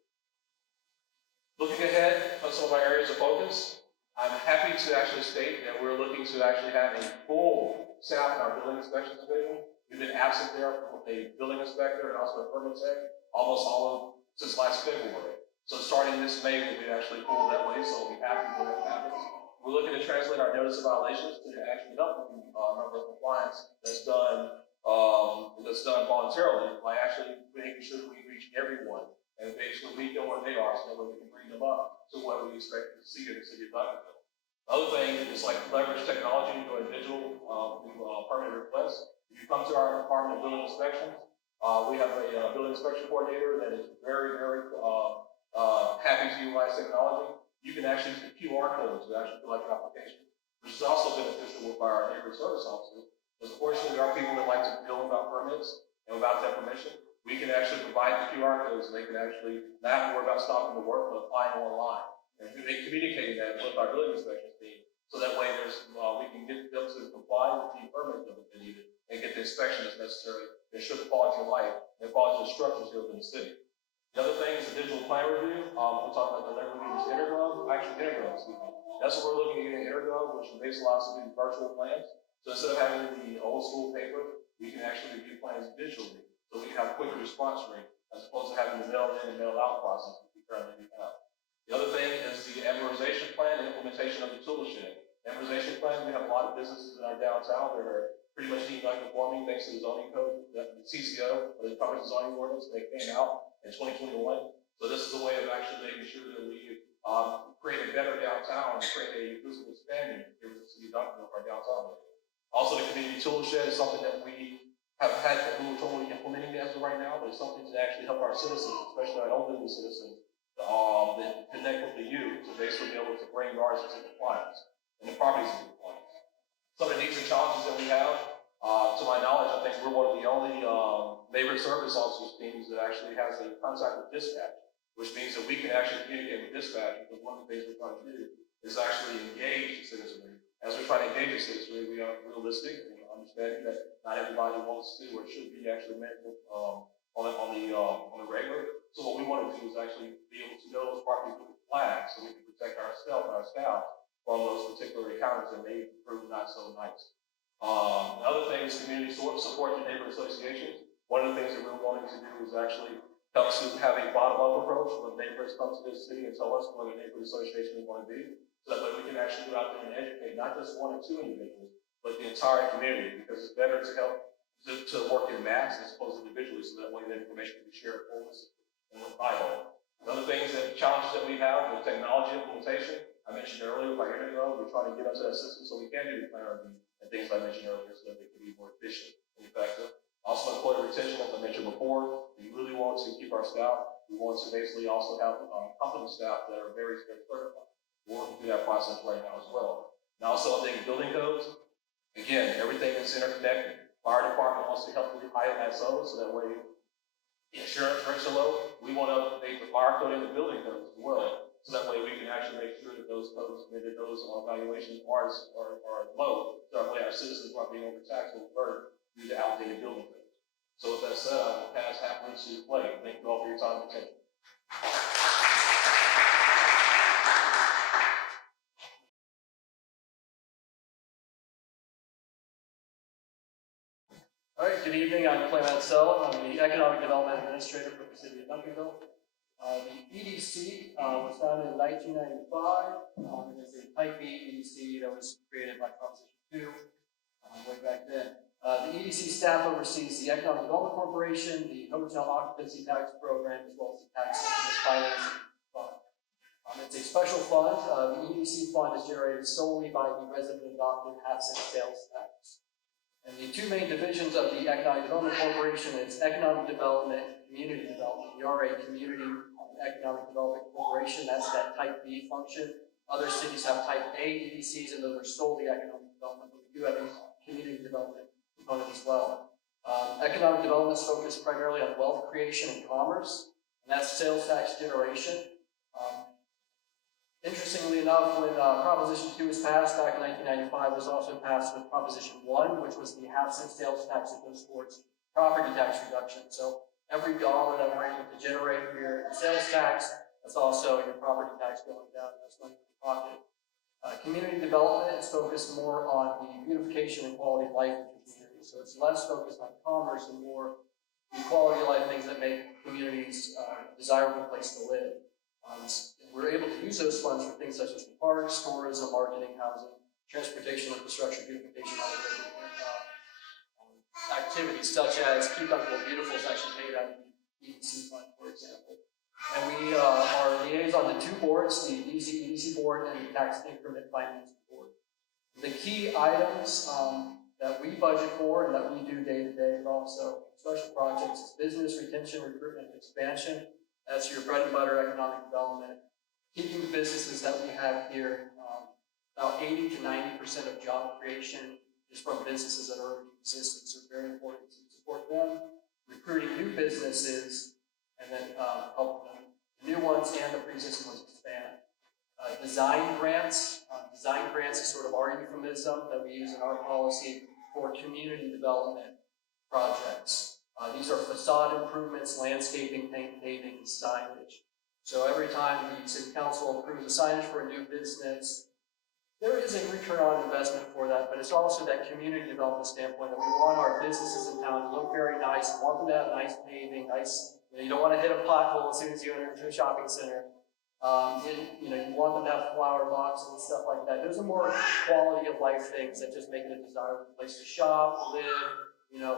Looking ahead on some of our areas of focus, I'm happy to actually state that we're looking to actually have a full staff in our building inspections division. We've been absent there from a building inspector and also a permit tech since last February. So starting this May, we'll be actually pulled that way, so we'll be happy when that happens. We're looking to translate our notice of violations to actually help with the number of compliance that's done voluntarily by actually making sure that we reach everyone and basically meet them where they are, so that we can bring them up to what we expect to see in the city of Duncanville. The other thing is like leverage technology, doing digital permit requests. If you come to our Department of Building Inspections, we have a building inspection coordinator that is very happy to utilize technology. You can actually use the QR code to actually fill out your application, which is also beneficial with our neighborhood service officers. Because unfortunately, there are people that like to bill without permits and without that permission. We can actually provide the QR codes, and they can actually not have to worry about stopping the work, but applying online. And communicating that with our building inspections team, so that way we can get them to comply with the permit that they needed and get the inspection that's necessary to ensure the quality of life and quality of the structures here within the city. The other thing is the digital plan review. We're talking about the leverage use Intergov. That's what we're looking at getting Intergov, which basically allows us to do virtual plans. So instead of having the old school paper, we can actually review plans digitally. So we can have a quicker response rate as opposed to having the mail in and mail out process that we currently do have. The other thing is the amortization plan and implementation of the tool shed. Amortization plan, we have a lot of businesses in our downtown that are pretty much deemed non-conforming thanks to the zoning code, the CCO, or the Department of Zoning Ordinance, they came out in 2021. So this is a way of actually making sure that we create a better downtown and create a visible standing here in the city of Duncanville, our downtown area. Also, the community tool shed is something that we have had that we were totally implementing as of right now, but it's something to actually help our citizens, especially our elderly citizens, that connect with the youth to basically be able to bring ours into compliance and the properties into compliance. some of the needs and challenges that we have. To my knowledge, I think we're one of the only neighborhood service officers teams that actually has a contact with dispatch, which means that we can actually communicate with dispatch, because one of the things we're trying to do is actually engage the citizenry. As we're trying to engage the citizenry, we are realistic and understanding that not everybody wants to or should be actually met on the regular. So what we want to do is actually be able to know those properties with flags, so we can protect ourselves and our staff from those particular encounters that may prove not so nice. Another thing is community support through neighborhood associations. One of the things that we're wanting to do is actually help to have a bottom-up approach when neighbors come to this city and tell us what a neighborhood association we want to be, so that way we can actually go out there and educate not just one or two individuals, but the entire community, because it's better to help to work in mass as opposed to individually, so that way the information can be shared wholeness and by all. Another things that challenges that we have with technology implementation, I mentioned earlier with my interview, we're trying to get into that system so we can do the plan review and things I mentioned earlier, so that they can be more efficient and effective. Also, employee retention, as I mentioned before, we really want to keep our staff. We want to basically also have company staff that are very certified. We're working through that process right now as well. And also, I think building codes, again, everything is interconnected. Fire department wants to help with ISO, so that way insurance rates are low. We want to update the fire code and the building codes as well, so that way we can actually make sure that those codes, maybe those valuations are low, so that way our citizens aren't being overtaxed or burdened due to outdated building codes. So with that said, I will pass happily to the plate. Thank you all for your time and attention. All right, good evening. I'm Clay Mansell. I'm the Economic Development Administrator for the City of Duncanville. The EDC was founded in 1995. It is a Type B EDC that was created by Proposition 2 way back then. The EDC staff oversees the Economic Development Corporation, the Hotel Occupancy Tax Program, as well as the Tax Increment Financing Fund. It's a special fund. The EDC fund is generated solely by the resident-adopted half-cent sales tax. And the two main divisions of the Economic Development Corporation is Economic Development and Community Development. We are a Community Economic Development Corporation. That's that Type B function. Other cities have Type A EDCs, and those are solely economic development, but we do have a community development component as well. Economic development is focused primarily on wealth creation and commerce, and that's sales tax generation. Interestingly enough, when Proposition 2 was passed back in 1995, it was also passed with Proposition 1, which was the half-cent sales tax that goes towards property tax reduction. So every dollar that we're able to generate here in sales tax, that's also your property tax going down, that's money in your pocket. Community development is focused more on the beautification and quality of life in the community. So it's less focused on commerce and more the quality of life things that make communities a desirable place to live. We're able to use those funds for things such as the parks, tourism, marketing, housing, transportation, infrastructure, beautification, activities such as Keep Duncanville Beautiful is actually paid out of the EDC fund, for example. And we are liaison to two boards, the EDC board and the Tax Increment Financing Board. The key items that we budget for and that we do day to day, but also special projects, is business retention, recruitment, and expansion. That's your bread and butter economic development. Keeping the businesses that we have here, about 80 to 90% of job creation is from businesses that already exist, so it's very important to support them. Recruiting new businesses, and then helping them, the new ones and the pre-existing ones expand. Design grants. Design grants is sort of our euphemism that we use in our policy for community development projects. These are facade improvements, landscaping, paint, paving, and signage. So every time the city council approves a signage for a new business, there is a return on investment for that, but it's also that community development standpoint that we want our businesses in town to look very nice, we want them to have nice paving, nice, you don't want to hit a pothole as soon as you enter into a shopping center. You want them to have flower boxes and stuff like that. Those are more quality of life things that just make it a desirable place to shop, live.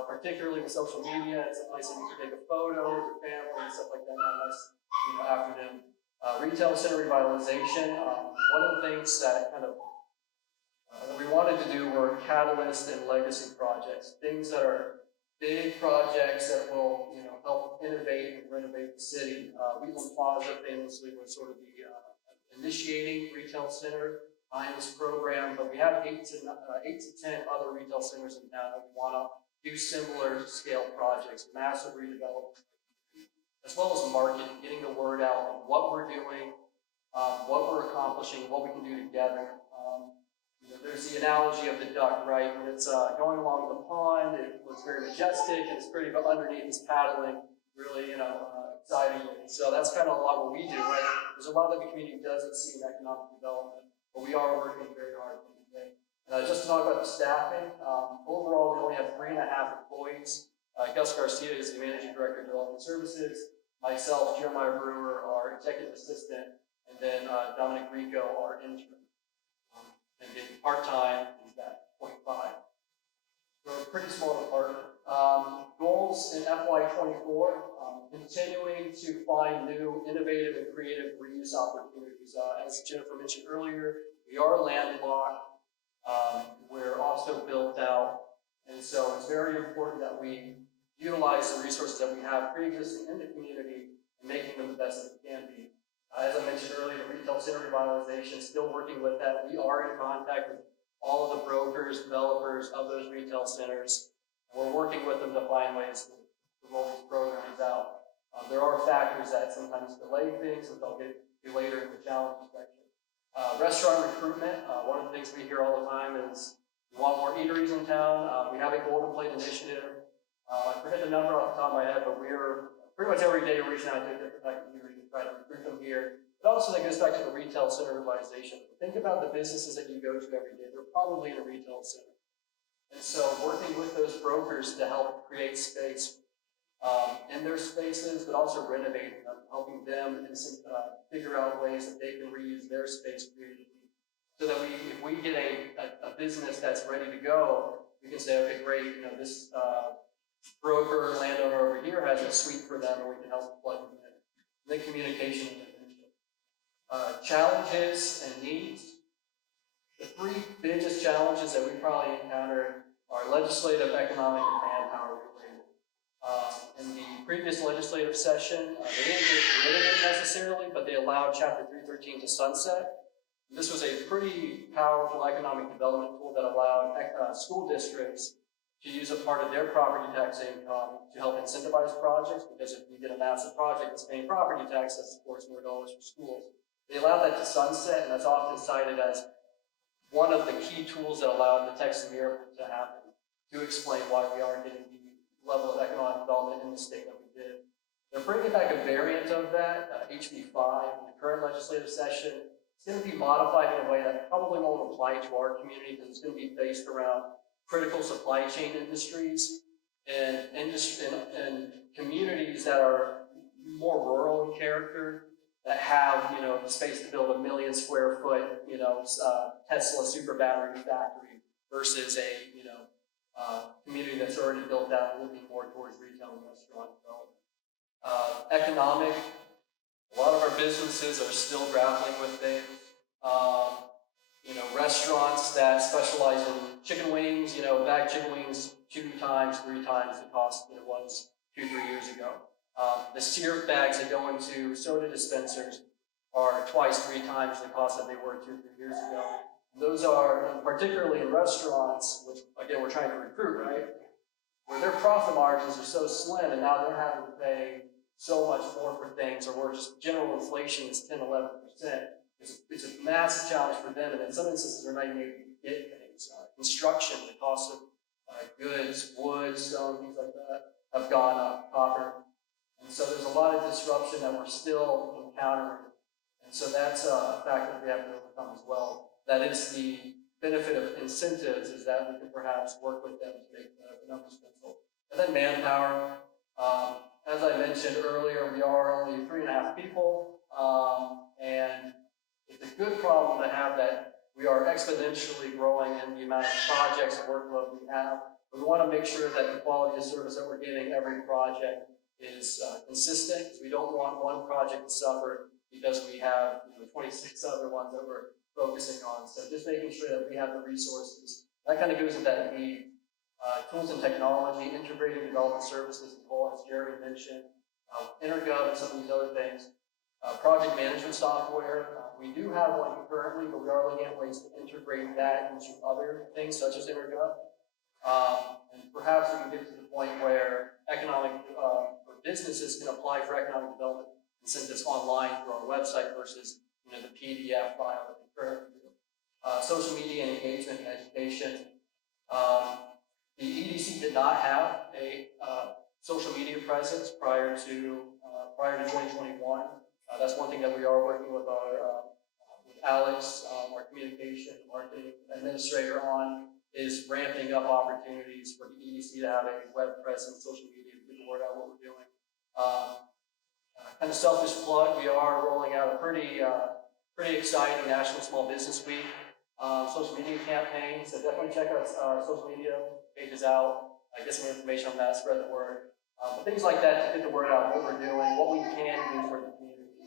Particularly with social media, it's a place that you can take a photo with your family and stuff like that, have a nice, afternoon. Retail center revitalization. One of the things that that we wanted to do were catalyst and legacy projects, things that are big projects that will, help innovate and renovate the city. Wheatland Plaza famously was sort of the initiating retail center. behind this program, but we have 8 to 10 other retail centers in town that we want to do similar scale projects, massive redevelopment, as well as marketing, getting the word out of what we're doing, what we're accomplishing, what we can do together. There's the analogy of the duck, right? When it's going along the pond, it looks very majestic and it's pretty, but underneath it's paddling really, excitingly. So that's kind of a lot what we do, right? There's a lot that the community doesn't see in economic development, but we are working very hard every day. Just to talk about the staffing, overall we only have 3.5 employees. Gus Garcia is the Managing Director of Development Services. Myself, Jeremiah Brewer, our Executive Assistant, and then Dominic Rico, our intern. And then part-time is that 0.5. We're a pretty small department. Goals in FY24, continuing to find new, innovative, and creative reuse opportunities. As Jennifer mentioned earlier, we are landlocked. We're also built out. And so it's very important that we utilize the resources that we have pre-existing in the community and making them the best that they can be. As I mentioned earlier, the retail center revitalization, still working with that. We are in contact with all of the brokers, developers of those retail centers. We're working with them to find ways to roll these programs out. There are factors that sometimes delay things, and they'll get to later in the challenge section. Restaurant recruitment, one of the things we hear all the time is we want more eateries in town. We have a Golden Plate initiative. I forget the number off the top of my head, but we're pretty much every day reaching out to a different type of eatery to try to recruit them here. But also that goes back to the retail center revitalization. Think about the businesses that you go to every day. They're probably in a retail center. And so working with those brokers to help create space in their spaces, but also renovating them, helping them figure out ways that they can reuse their space creatively. So that if we get a business that's ready to go, we can say, okay, great, this broker or landowner over here has a suite for them, and we can help plug them in. The communication and challenges and needs. The 3 biggest challenges that we probably encounter are legislative, economic, and manpower related. In the previous legislative session, they didn't get rid of it necessarily, but they allowed Chapter 313 to sunset. This was a pretty powerful economic development tool that allowed school districts to use a part of their property tax income to help incentivize projects, because if you get a massive project that's paying property tax, that supports more dollars for schools. They allowed that to sunset, and that's often cited as one of the key tools that allowed the Texas miracle to happen, to explain why we are getting the level of economic development in the state that we did. They're bringing back a variant of that, HB 5, in the current legislative session. It's going to be modified in a way that probably won't apply to our community, because it's going to be based around critical supply chain industries and communities that are more rural in character, that have, the space to build a 1 million square foot, Tesla super battery factory versus a, community that's already built out and looking more towards retail and restaurant development. Economic, a lot of our businesses are still grappling with things. Restaurants that specialize in chicken wings, bag chicken wings 2 times, 3 times the cost that it was 2-3 years ago. The syrup bags that go into soda dispensers are twice, 3 times the cost that they were 2-3 years ago. Those are, particularly in restaurants, which again we're trying to recruit, right? Where their profit margins are so slim, and now they're having to pay so much more for things, or where just general inflation is 10-11%. It's a massive challenge for them, and in some instances they're not even able to get things. Construction, the cost of goods, wood, stone, things like that have gone up, copper. And so there's a lot of disruption that we're still encountering. And so that's a factor that we have to overcome as well. That is the benefit of incentives, is that we can perhaps work with them to make the numbers pencil. And then manpower. As I mentioned earlier, we are only 3.5 people, and it's a good problem to have that we are exponentially growing in the amount of projects and workload we have. But we want to make sure that the quality of service that we're getting every project is consistent. We don't want one project to suffer because we have 26 other ones that we're focusing on. So just making sure that we have the resources. That kind of goes with that need. Tools and technology, integrating development services, as Jeremy mentioned, Intergov and some of these other things. Project management software, we do have one currently, but we are looking at ways to integrate that into other things such as Intergov. And perhaps we can get to the point where or businesses can apply for economic development and send this online through our website versus, the PDF file that we currently do. Social media and engagement and education. The EDC did not have a social media presence prior to 2021. That's one thing that we are working with with Alex, our communication marketing administrator on, is ramping up opportunities for the EDC to have a web presence, social media, to get the word out what we're doing. Kind of selfish plug, we are rolling out a pretty exciting National Small Business Week social media campaign, so definitely check our social media pages out, get some information on that, spread the word. But things like that to get the word out, what we're doing, what we can do for the community.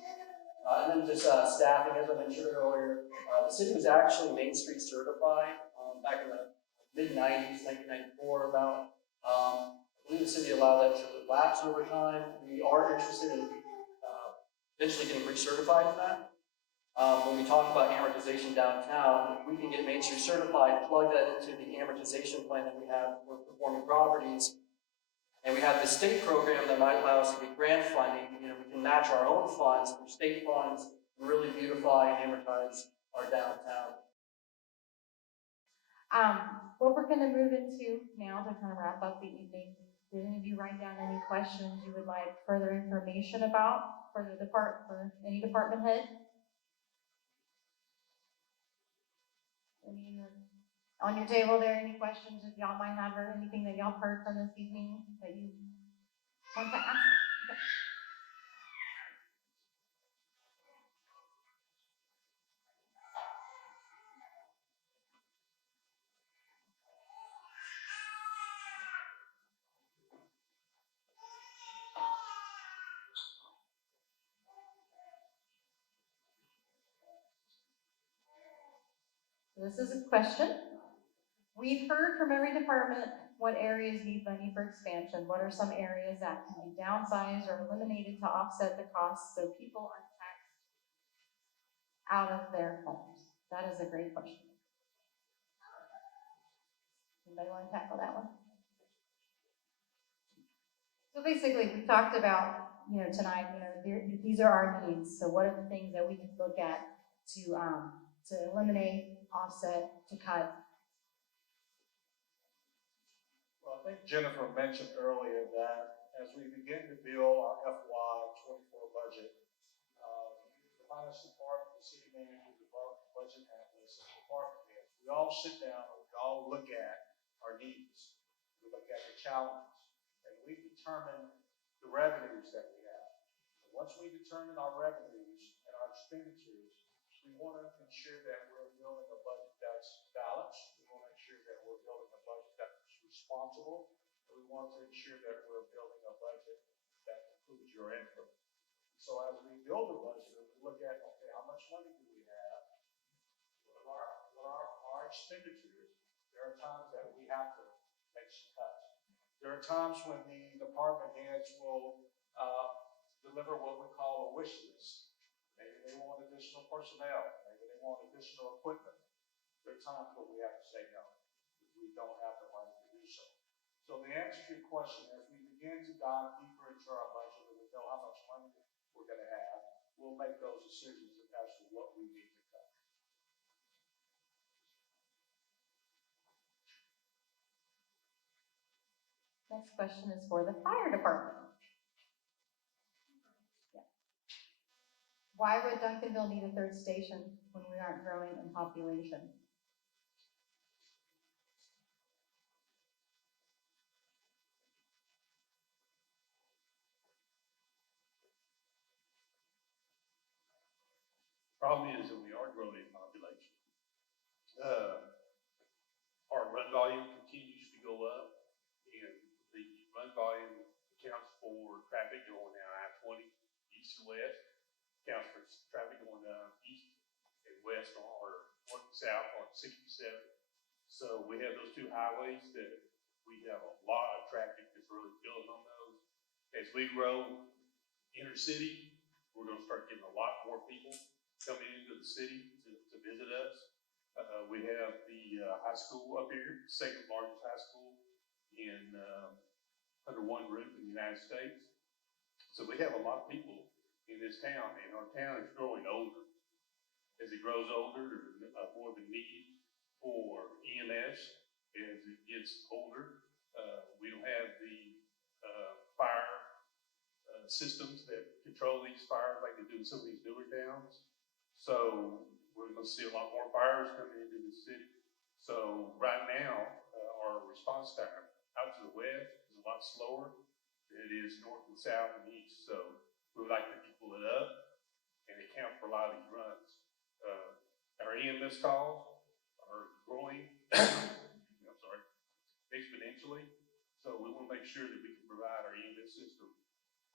And then just staffing, as I mentioned earlier, the city was actually Main Street certified back in the mid-90s, 1994 about. I believe the city allowed that to lapse over time. We are interested in eventually getting recertified in that. When we talk about amortization downtown, if we can get Main Street certified, plug that into the amortization plan that we have for performing properties, and we have the state program that might allow us to get grant funding. We can match our own funds through state funds and really beautify and amortize our downtown. What we're going to move into now to kind of wrap up the evening, did any of you write down any questions you would like further information about for any department head? On your table there, any questions that y'all might have or anything that y'all heard from this evening that you want to ask? This is a question. We've heard from every department what areas need money for expansion. What are some areas that can be downsized or eliminated to offset the costs so people aren't taxed out of their homes? That is a great question. Anybody want to tackle that one? So basically, we talked about, tonight, these are our needs. So what are the things that we can look at to eliminate, offset, to cut? Well, I think Jennifer mentioned earlier that as we begin to build our FY '24 budget, the finance department, the city manager, the budget analyst, and the department heads, we all sit down and we all look at our needs. We look at the challenges, and we determine the revenues that we have. And once we determine our revenues and our expenditures, we want to ensure that we're building a budget that's balanced. We want to ensure that we're building a budget that's responsible. And we want to ensure that we're building a budget that includes your input. So as we build a budget, we look at, okay, how much money do we have? What are our expenditures? There are times that we have to make some cuts. There are times when the department heads will deliver what we call a wish list. Maybe they want additional personnel. Maybe they want additional equipment. There are times where we have to say no, because we don't have the money to do so. So the answer to your question, as we begin to dive deeper into our budget and we know how much money we're going to have, we'll make those decisions as to what we need to cut. Next question is for the fire department. Why would Duncanville need a third station when we aren't growing in population? Problem is that we are growing in population. Our run volume continues to go up, and the run volume accounts for traffic going down I-20 east and west, accounts for traffic going down east and west or north and south on 67. So we have those two highways that we have a lot of traffic that's really building on those. As we grow inner city, we're gonna start getting a lot more people coming into the city to visit us. We have the high school up here, second largest high school in, under one roof in the United States. So we have a lot of people in this town, and our town is growing older. As it grows older, there's more of a need for EMS. As it gets older, we don't have the fire systems that control these fires like they do in some of these newer towns. So we're going to see a lot more fires coming into the city. So right now, our response time out to the west is a lot slower than it is north and south and east. So we would like to pull it up and account for a lot of these runs. Our EMS calls are growing, exponentially. So we want to make sure that we can provide our EMS system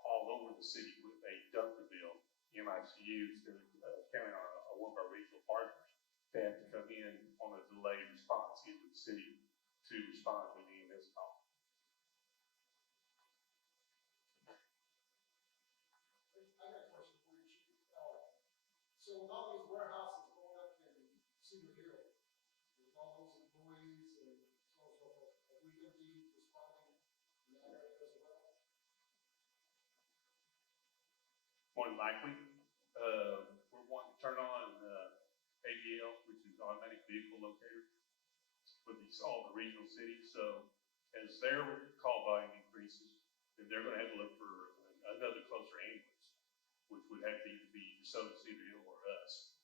all over the city with a Duncanville MICU instead of counting on one of our regional partners to have to come in on a delayed response into the city to respond to the EMS call. I got a question for you, Chief. So with all these warehouses going up in Cedar Hill, with all those employees and so on and so forth, are we going to be responding in that area as well? More than likely, we're wanting to turn on AVL, which is automatic vehicle locator, for all the regional cities. So as their call volume increases, then they're going to have to look for another closer ambulance, which would have to either be Cedar Hill or us.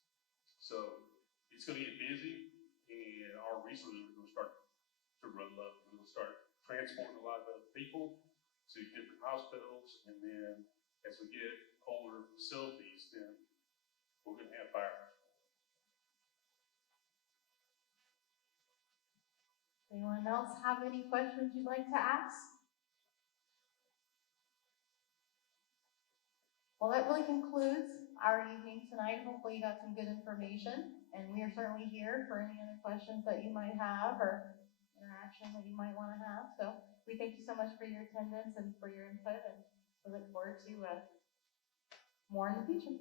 So it's going to get busy, and our resources are going to start to run low. We're going to start transporting a lot of other people to different hospitals, and then as we get older facilities, then we're going to have fires. Anyone else have any questions you'd like to ask? Well, that really concludes our evening tonight. Hopefully you got some good information, and we are certainly here for any other questions that you might have or interaction that you might want to have. So we thank you so much for your attendance and for your input, and we look forward to more in the future.